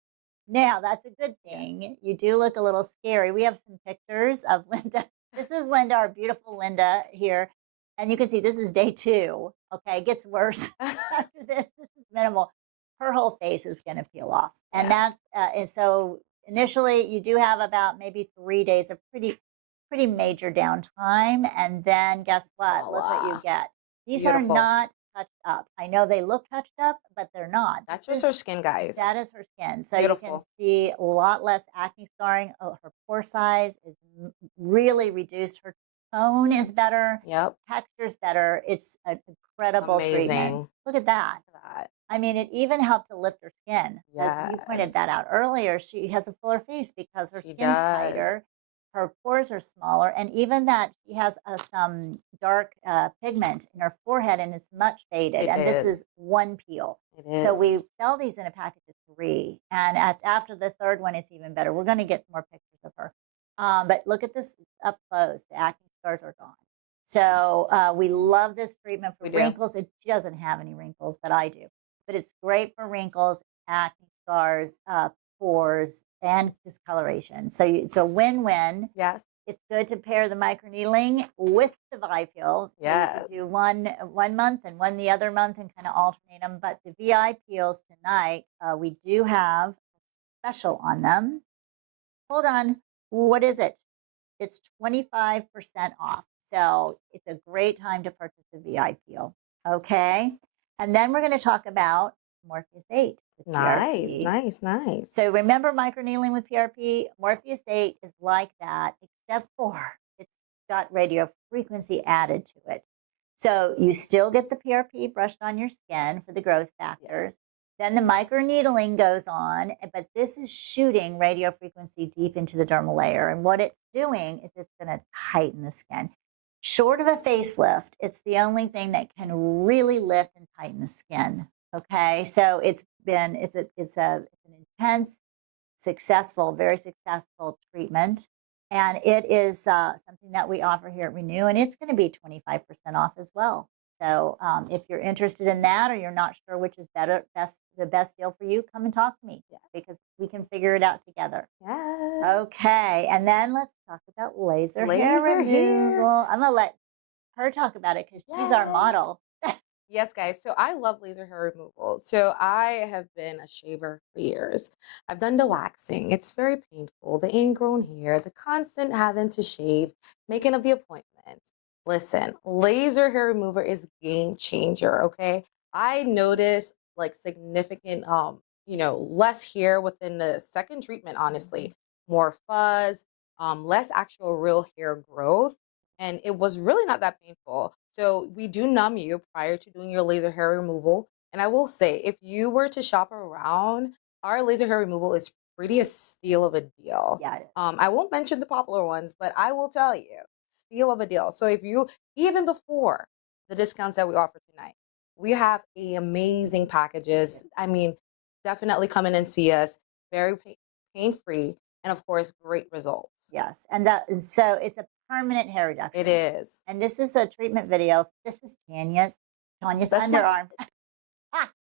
Now, that's a good thing. You do look a little scary. We have some pictures of Linda. This is Linda, our beautiful Linda here. And you can see this is day 2. Okay, it gets worse after this. This is minimal. Her whole face is going to peel off. And that's, and so initially you do have about maybe 3 days of pretty major downtime. And then guess what? Look what you get. These Beautiful. are not touched up. I know they look touched up, but they're not. That's just her skin, guys. That is her skin. So Beautiful. you can see a lot less acne scarring. Oh, her pore size is really reduced. Her tone is better. Yep. Texture's better. It's an incredible treatment. Amazing. Look at that. Look at that. I mean, it even helped to lift her skin. As you Yes. pointed that out earlier. She has a fuller face because her She skin's does. tighter. Her pores are smaller, and even that she has some dark pigment in her forehead, and it's much faded. It and this is. is 1 peel. It is. So we sell these in a package of 3, and after the 3rd one, it's even better. We're going to get more pictures of her, but look at this up close. The acne scars are gone. So we love this treatment for We do. wrinkles. It doesn't have any wrinkles, but I do. But it's great for wrinkles, acne scars, pores, and discoloration. So it's a win-win. Yes. It's good to pair the microneedling with the VI peel. So Yes. you can do one month and one the other month and kind of alternate them. But the VI peels tonight, we do have a special on them. Hold on. What is it? It's 25% off. So it's a great time to purchase the VI peel. Okay. And then we're going to talk about Morpheus 8. with Nice, PRP. nice, nice. So remember microneedling with PRP? Morpheus 8 is like that, except for it's got radio frequency added to it. So you still get the PRP brushed on your skin for the growth factors. Then the microneedling goes on, but this is shooting radio frequency deep into the dermal layer. And what it's doing is it's going to tighten the skin. Short of a facelift, it's the only thing that can really lift and tighten the skin. Okay, so it's an intense, successful, very successful treatment, and it is something that we offer here at Renew, and it's going to be 25% off as well. So if you're interested in that, or you're not sure which is the best deal for you, come and talk to me because we can figure it out together. Yeah. Okay, and then let's talk about laser hair Laser hair. removal. I'm gonna let her talk about it because she's our Yay. model. Yes, guys. So I love laser hair removal. So I have been a shaver for years. I've done the waxing. It's very painful. The ingrown hair, the constant having to shave, making of the appointment. Listen, laser hair remover is game changer. Okay. I noticed like significant, less hair within the second treatment, honestly, more fuzz, less actual real hair growth. And it was really not that painful. So we do numb you prior to doing your laser hair removal. And I will say, if you were to shop around, our laser hair removal is pretty a steal of a deal. Yeah, it is. I won't mention the popular ones, but I will tell you, steal of a deal. So if you, even before the discounts that we offer tonight, we have amazing packages. I mean, definitely come in and see us. Very pain-free, and of course, great results. Yes, so it's a permanent hair reduction. It is. And this is a treatment video. This is Tanya's That's my- underarm.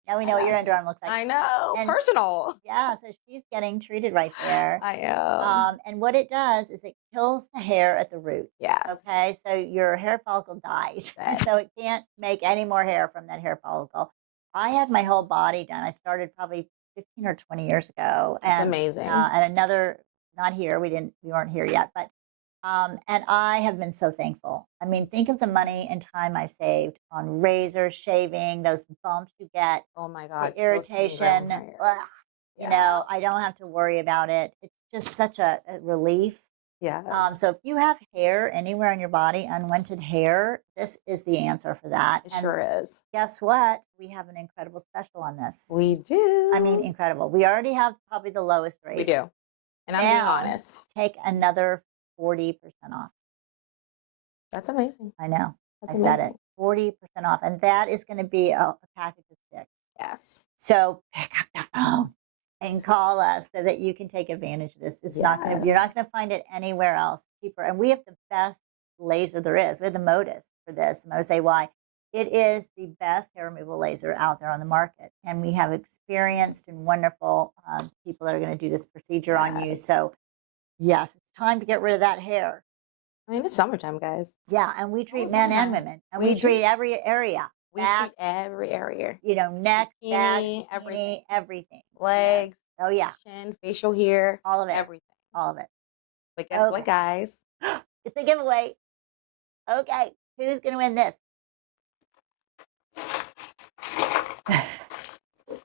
Now we know what your underarm looks like. I know. And- Personal. Yeah, so she's getting treated right there. I am. And what it does is it kills the hair at the root. Yes. Okay, so your hair follicle dies. Right. So it can't make any more hair from that hair follicle. I had my whole body done. I started probably 15 or 20 years ago. That's and, amazing. And another, not here, we weren't here yet, but and I have been so thankful. I mean, think of the money and time I've saved on razors, shaving, those bumps you get, Oh my God. the irritation. Ugh, you know, I don't have to worry about it. It's just such a relief. Yeah. So if you have hair anywhere on your body, unwanted hair, this is the answer for that. It And sure is. guess what? We have an incredible special on this. We do. I mean, incredible. We already have probably the lowest rate. we do. And I'm being Now, honest. Take another 40% off. That's amazing. I know. That's I amazing. said it. 40% off. And that is going to be a package of 6. Yes. So pick up the phone and call us so that you can take advantage of this. It's not going to, you're not going to find it anywhere else cheaper. And we have the best laser there is. We have the Modus for this, the Modus AY. It is the best hair removal laser out there on the market. And we have experienced and wonderful people that are going to do this procedure on you. So yes, it's time to get rid of that hair. I mean, it's summertime, guys. Yeah, and we treat Always men summertime. and women. And We we do. treat every area. We Back, treat every area. you know, neck, back, Bikini, everything. everything. Yes. Legs, Oh yeah, chin, facial hair, all of it. everything. All of it. But guess Okay. what, guys? It's a giveaway. Okay, who's going to win this?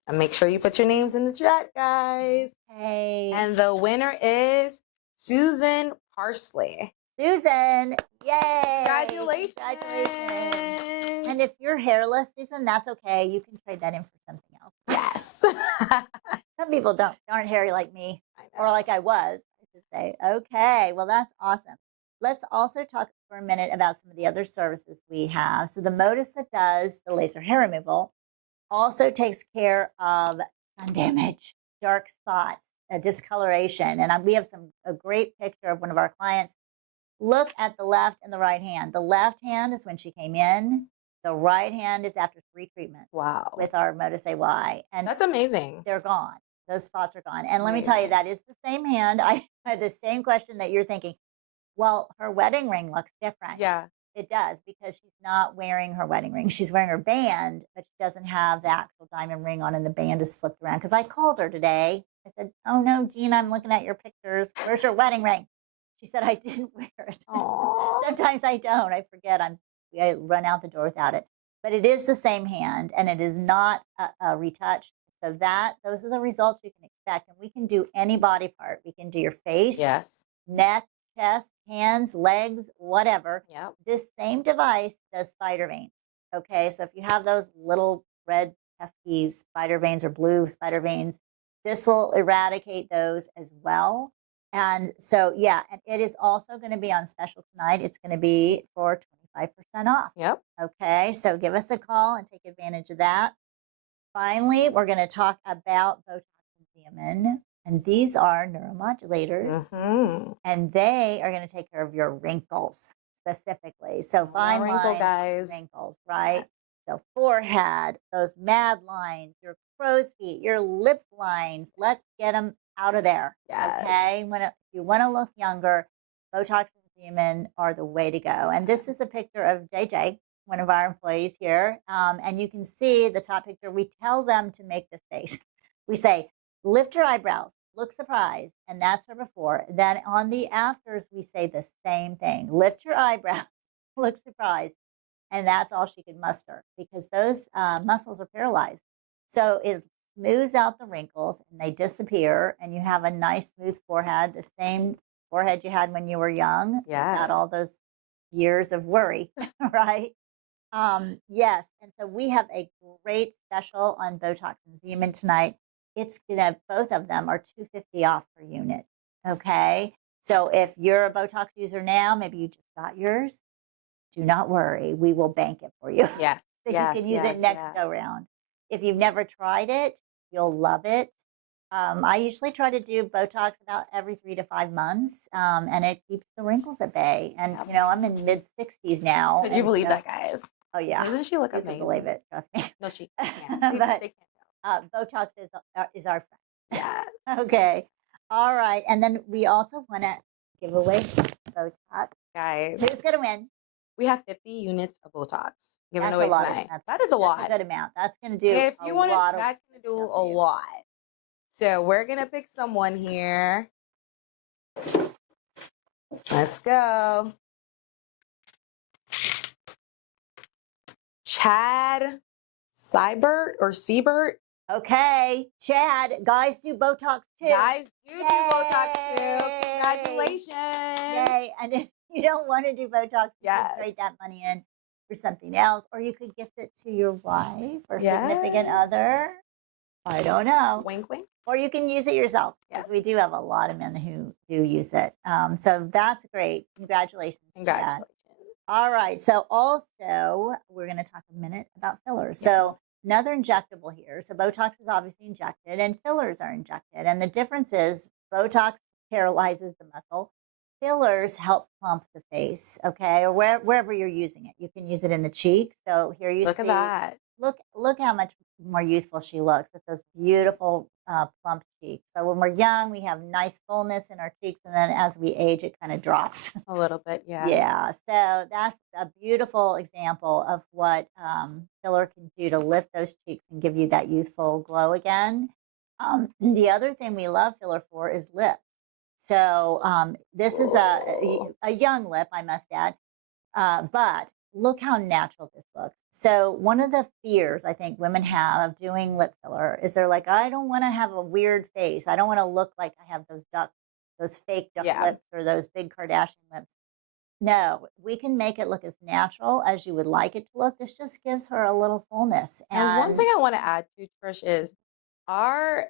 And make sure you put your names in the chat, guys. Hey, And the winner is Susan Parsley. Susan. Yay. Congratulations. Congratulations. And if you're hairless, Susan, that's okay. You can trade that in for something else. Yes. Some people aren't hairy like me, I or know. like I was, I should say. Okay, well, that's awesome. Let's also talk for a minute about some of the other services we have. So the Modus that does the laser hair removal also takes care of sun damage, dark spots, discoloration. And we have a great picture of one of our clients. Look at the left and the right hand. The left hand is when she came in. The right hand is after 3 treatments. Wow. With our Modus AY. And That's amazing. they're gone. Those spots are gone. And let me tell you, that is the same hand. I had the same question that you're thinking. Well, her wedding ring looks different. Yeah. It does, because she's not wearing her wedding ring. She's wearing her band, but she doesn't have the actual diamond ring on, and the band is flipped around. Because I called her today. I said, "Oh no, Jean, I'm looking at your pictures. Where's your wedding ring?" She said, "I didn't wear it." Aw. Sometimes I don't. I forget. I run out the door without it. But it is the same hand, and it is not retouched. So those are the results you can expect. And we can do any body part. We can do your face, Yes. neck, chest, hands, legs, whatever. Yep. This same device does spider veins. Okay, so if you have those little red pesky spider veins or blue spider veins, this will eradicate those as well. And so, yeah, and it is also going to be on special tonight. It's going to be for 25% off. Yep. Okay, so give us a call and take advantage of that. Finally, we're going to talk about Botox and Xeomin. And these are neuromodulators. Mm-hmm. And they are going to take care of your wrinkles specifically. So More fine wrinkle, lines, guys. wrinkles, right? So forehead, those mad lines, your crow's feet, your lip lines, let's get them out of there. Yes. Okay. If you want to look younger, Botox and Xeomin are the way to go. And this is a picture of JJ, one of our employees here. And you can see the top picture. We tell them to make this face. We say, lift your eyebrows, look surprised. And that's her before. Then on the afters, we say the same thing. Lift your eyebrows, look surprised. And that's all she could muster because those muscles are paralyzed. So it smooths out the wrinkles and they disappear. And you have a nice smooth forehead, the same forehead you had when you were young. Yeah. Not all those years of worry, right? Yes. And so we have a great special on Botox and Xeomin tonight. It's gonna, both of them are $250 off per unit. Okay. So if you're a Botox user now, maybe you just got yours, do not worry. We will bank it for you. Yes. So yes, you can use yes, it next yes. go round. If you've never tried it, you'll love it. I usually try to do Botox about every 3 to 5 months, and it keeps the wrinkles at bay. And, you know, I'm in mid 60s now. Could you and believe so- that, guys? Oh, yeah. Doesn't she look You can amazing? believe it. Trust me. No, she can't. But- They can't. Botox is our friend. Yeah. Okay. All right. And then we also want to give away Botox. Guys, Who's going to win? we have 50 units of Botox given That's away a lot. tonight. That's- That is a lot. That's a good amount. That's going to do If a you want to, lot of that's going to do stuff a for you. lot. So we're going to pick someone here. Let's go. Chad Seibert or Siebert. Okay. Chad, guys do Botox too. Guys, you do Botox too. Yay. Congratulations. Yay. And if you don't want to do Botox, you Yes. can trade that money in for something else, or you could gift it to your wife or significant Yes. other. I don't know. Wink, wink. Or you can use it yourself. Yeah. Because we do have a lot of men who do use it. So that's great. Congratulations. Chad. Congratulations. All right. So also, we're going to talk a minute about fillers. So another injectable here. So Botox is obviously injected and fillers are injected. And the difference is Botox paralyzes the muscle. Fillers help plump the face, okay? Or wherever you're using it. You can use it in the cheeks. So here you Look see. at that. Look how much more youthful she looks with those beautiful plump cheeks. So when we're young, we have nice fullness in our cheeks. And then as we age, it kind of drops. A little bit, yeah. Yeah, so that's a beautiful example of what filler can do to lift those cheeks and give you that youthful glow again. The other thing we love filler for is lip. So this is a young lip, I must add, but look how natural this looks. So one of the fears I think women have of doing lip filler is they're like, I don't want to have a weird face. I don't want to look like I have those fake duck Yeah. lips or those big Kardashian lips. No, we can make it look as natural as you would like it to look. This just gives her a little fullness. And one thing I want to add to Trish is our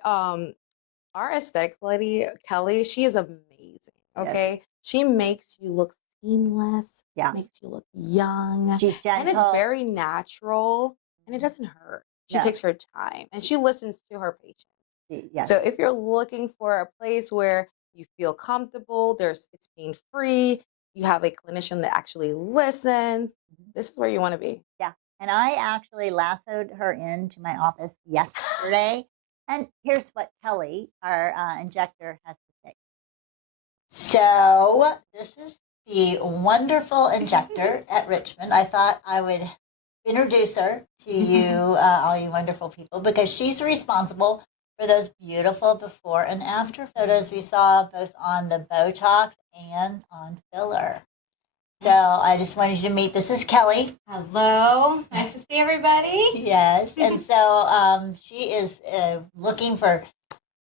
aesthetic lady, Kelly, she is amazing. Okay. She makes you look seamless. Yeah. Makes you look young. she's gentle. And it's very natural and it doesn't hurt. She No. takes her time and she listens to her patients. Yes. So if you're looking for a place where you feel comfortable, it's pain free, you have a clinician that actually listens, this is where you want to be. And I actually lassoed her into my office yesterday. And here's what Kelly, our injector, has to say. So this is the wonderful injector at Richmond. I thought I would introduce her to you, all you wonderful people, because she's responsible for those beautiful before and after photos we saw both on the Botox and on filler. So I just wanted you to meet. This is Kelly. Hello, nice to see everybody. Yes. And so she is looking for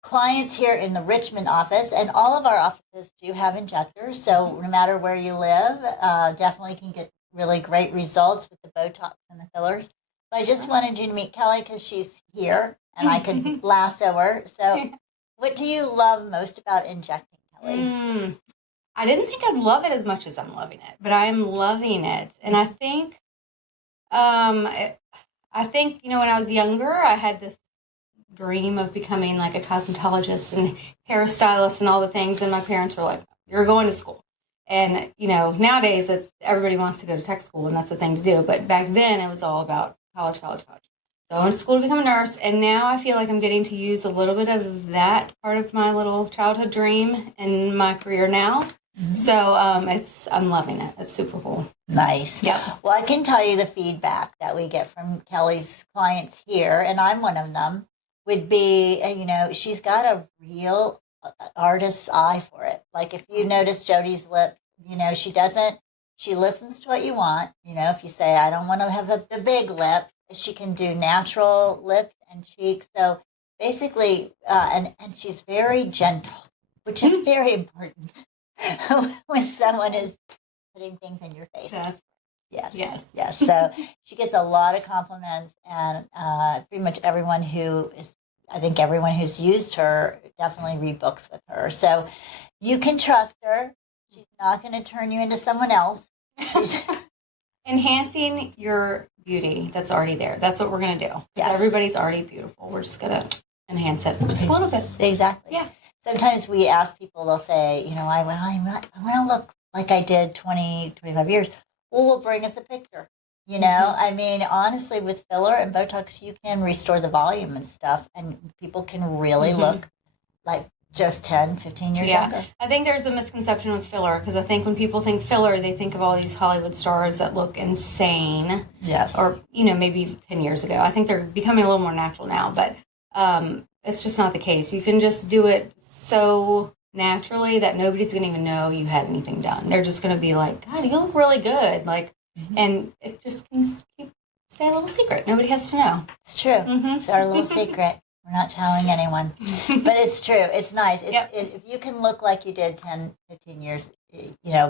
clients here in the Richmond office, and all of our offices do have injectors. So no matter where you live, definitely can get really great results with the Botox and the fillers. But I just wanted you to meet Kelly because she's here and I could lasso her. So what do you love most about injecting, Kelly? I didn't think I'd love it as much as I'm loving it, but I'm loving it. And I think, when I was younger, I had this dream of becoming like a cosmetologist and hairstylist and all the things. And my parents were like, "You're going to school." And nowadays everybody wants to go to tech school, and that's the thing to do. But back then, it was all about college. So I went to school to become a nurse, and now I feel like I'm getting to use a little bit of that part of my little childhood dream in my career now. So I'm loving it. It's super cool. Nice. Yeah. Well, I can tell you the feedback that we get from Kelly's clients here, and I'm one of them, would be, she's got a real artist's eye for it. Like if you notice Jody's lips, she listens to what you want. If you say, I don't want to have the big lips, she can do natural lips and cheeks. So basically, and she's very gentle, which is very important when someone is putting things in your face. Yes. So she gets a lot of compliments, and pretty much everyone who's used her definitely rebooks with her. So you can trust her. She's not going to turn you into someone else. Enhancing your beauty that's already there. That's what we're going to do. Because everybody's already beautiful. We're just going to enhance it just a little bit. Exactly. Yeah. Sometimes we ask people, they'll say, I want to look like I did 20, 25 years. Well, we'll bring us a picture. I mean, honestly, with filler and Botox, you can restore the volume and stuff, and people can really look like just 10, 15 years younger. I think there's a misconception with filler, because I think when people think filler, they think of all these Hollywood stars that look insane. Yes. Or, maybe 10 years ago. I think they're becoming a little more natural now, but it's just not the case. You can just do it so naturally that nobody's going to even know you had anything done. They're just going to be like, God, you look really good. And it just can stay a little secret. Nobody has to know. It's true. It's our little secret. We're not telling anyone. But it's true. It's nice. If you can look like you did 10, 15 years,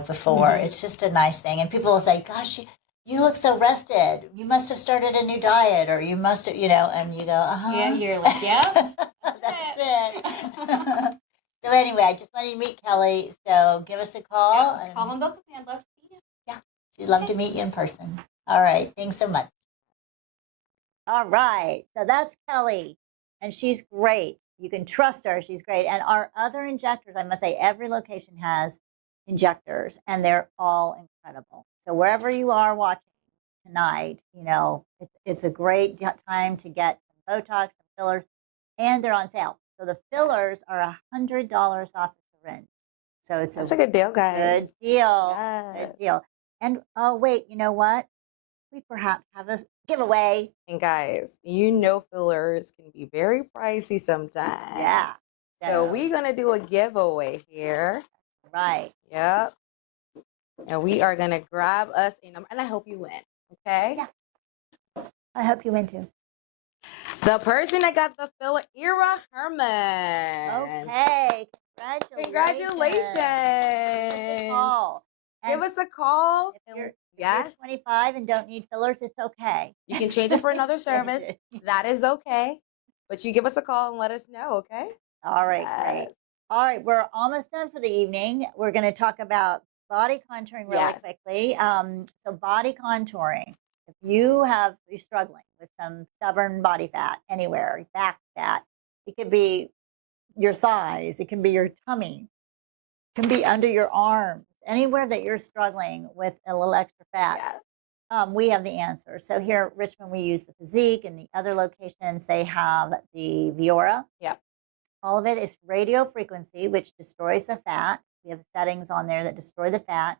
before, it's just a nice thing. And people will say, gosh, you look so rested. You must have started a new diet, or you must have, and you go, Yeah, you're like, yeah. That's it. So anyway, I just wanted to meet Kelly. So give us a call. Yeah, call them both with me. I'd love to see you. Yeah, she'd love to meet you in person. All right. Thanks so much. All right. So that's Kelly, and she's great. You can trust her. She's great. And our other injectors, I must say, every location has injectors, and they're all incredible. So wherever you are watching tonight, it's a great time to get some Botox and fillers, and they're on sale. So the fillers are $100 off the syringe. So That's a good deal, guys. Good deal. Yes. Good deal. And oh wait, you know what? We perhaps have a giveaway. And guys, fillers can be very pricey sometimes. Yeah. So we're going to do a giveaway here. Right. Yep. And we are going to grab us a number, and I hope you win. Okay? Yeah. I hope you win too. The person that got the filler, Ira Herman. Okay. Congratulations. Give us a call. If you're Yes. 25 and don't need fillers, it's okay. You can change it for another service. That is okay. But you give us a call and let us know, okay? All right, great. All right, we're almost done for the evening. We're going to talk about body contouring really quickly. So body contouring. If you're struggling with some stubborn body fat anywhere, back fat, it could be your thighs, it can be your tummy, it can be under your arms, anywhere that you're struggling with a little extra fat. We have the answer. So here at Richmond, we use the Physique, and the other locations, they have the Viora. Yep. All of it is radio frequency, which destroys the fat. We have settings on there that destroy the fat.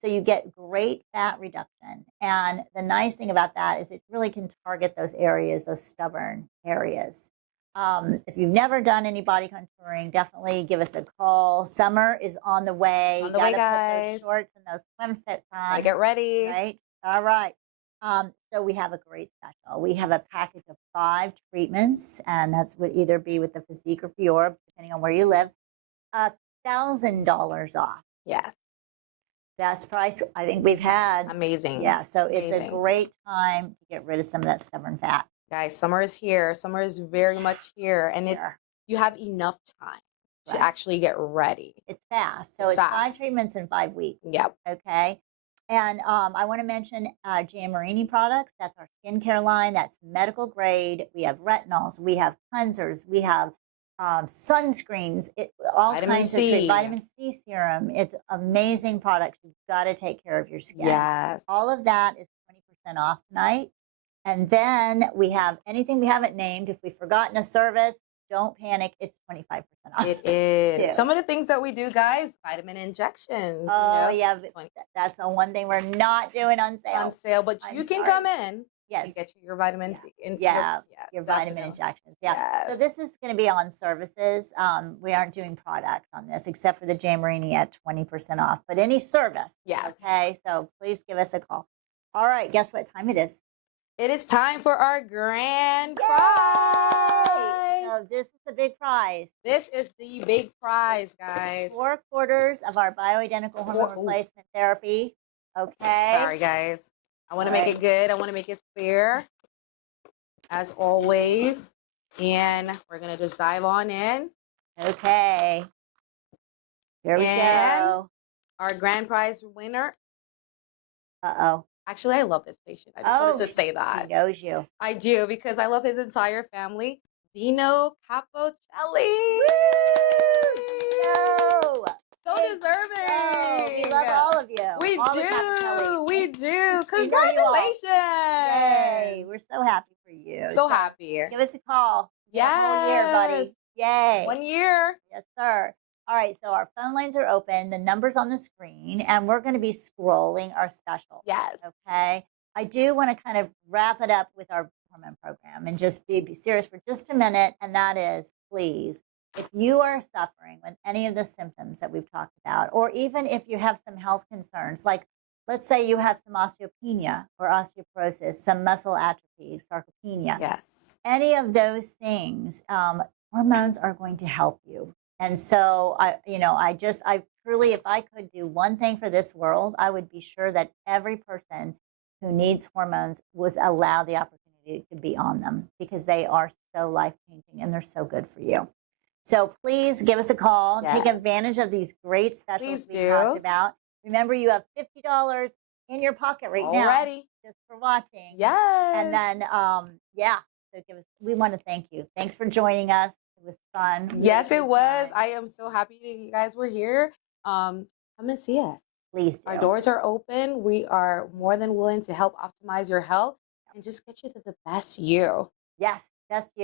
So you get great fat reduction. And the nice thing about that is it really can target those areas, those stubborn areas. If you've never done any body contouring, definitely give us a call. Summer is on the way. On the way, guys. Put those shorts and those swimsuits on. Get ready. Right? All right. So we have a great special. We have a package of 5 treatments, and that's would either be with the Physique or Fiora, depending on where you live. $1,000 off. Yes. Best price I think we've had. Amazing. Yeah, so it's a Amazing. great time to get rid of some of that stubborn fat. Guys, summer is here. Summer is very much here. And you have enough time to actually get ready. It's fast. So It's it's fast. 5 treatments in 5 weeks. Yep. Okay. And I want to mention Jan Marini products. That's our skincare line. That's medical grade. We have retinols. We have cleansers. We have sunscreens. All Vitamin kinds C. of vitamin C serum. It's amazing products. You've got to take care of your skin. Yes. All of that is 20% off tonight. And then we have anything we haven't named. If we've forgotten a service, don't panic. It's 25% off. It is. too. Some of the things that we do, guys, vitamin injections. Oh, you know, yeah. That's the one thing we're not doing on sale. on sale, but I'm you can sorry. come in Yes. and get your vitamin C. Your vitamin definitely. injections. Yeah. So Yes. this is going to be on services. We aren't doing products on this except for the Jamarini at 20% off, but any service. Yes. Okay. So please give us a call. All right. Guess what time it is? It is time for our grand Yay! prize. So this is the big prize. This is the big prize, guys. 4 quarters of our bioidentical hormone Ooh. replacement therapy. Okay. Sorry, guys. I want to All make right. it good. I want to make it fair, as always. And we're going to just dive on in. Okay. Here we And- go. Our grand prize winner. Uh-oh. Actually, I love this patient. I just wanted to say She that. knows you. I do, because I love his entire family. Dino Capocelli. No. So Hey, deserving. No, we love all of you. We all the do. Capocellis. We do. We know you all. Congratulations. Yay. We're so happy for you. So happy. Give us a call. Yeah. Whole year, buddy. Yay. 1 year. Yes, sir. All right, so our phone lines are open, the number's on the screen, and we're going to be scrolling our special. Yes. Okay. I do want to kind of wrap it up with our hormone program and just be serious for just a minute. And that is, please, if you are suffering with any of the symptoms that we've talked about, or even if you have some health concerns, like let's say you have some osteopenia or osteoporosis, some muscle atrophy, sarcopenia, Yes. any of those things, hormones are going to help you. And so I truly, if I could do one thing for this world, I would be sure that every person who needs hormones was allowed the opportunity to be on them, because they are so life-changing and they're so good for you. So please give us a call. Yeah. Take advantage of these great specials Please we do. talked about. Remember, you have $50 in your pocket right now Already. just for watching. Yes. And then, so we want to thank you. Thanks for joining us. It was fun. We had a Yes, it good was. time. I am so happy that you guys were here. Come and see us. Please do. Our doors are open. We are more than willing to help optimize your health and just get you to the best you. Yes, best you.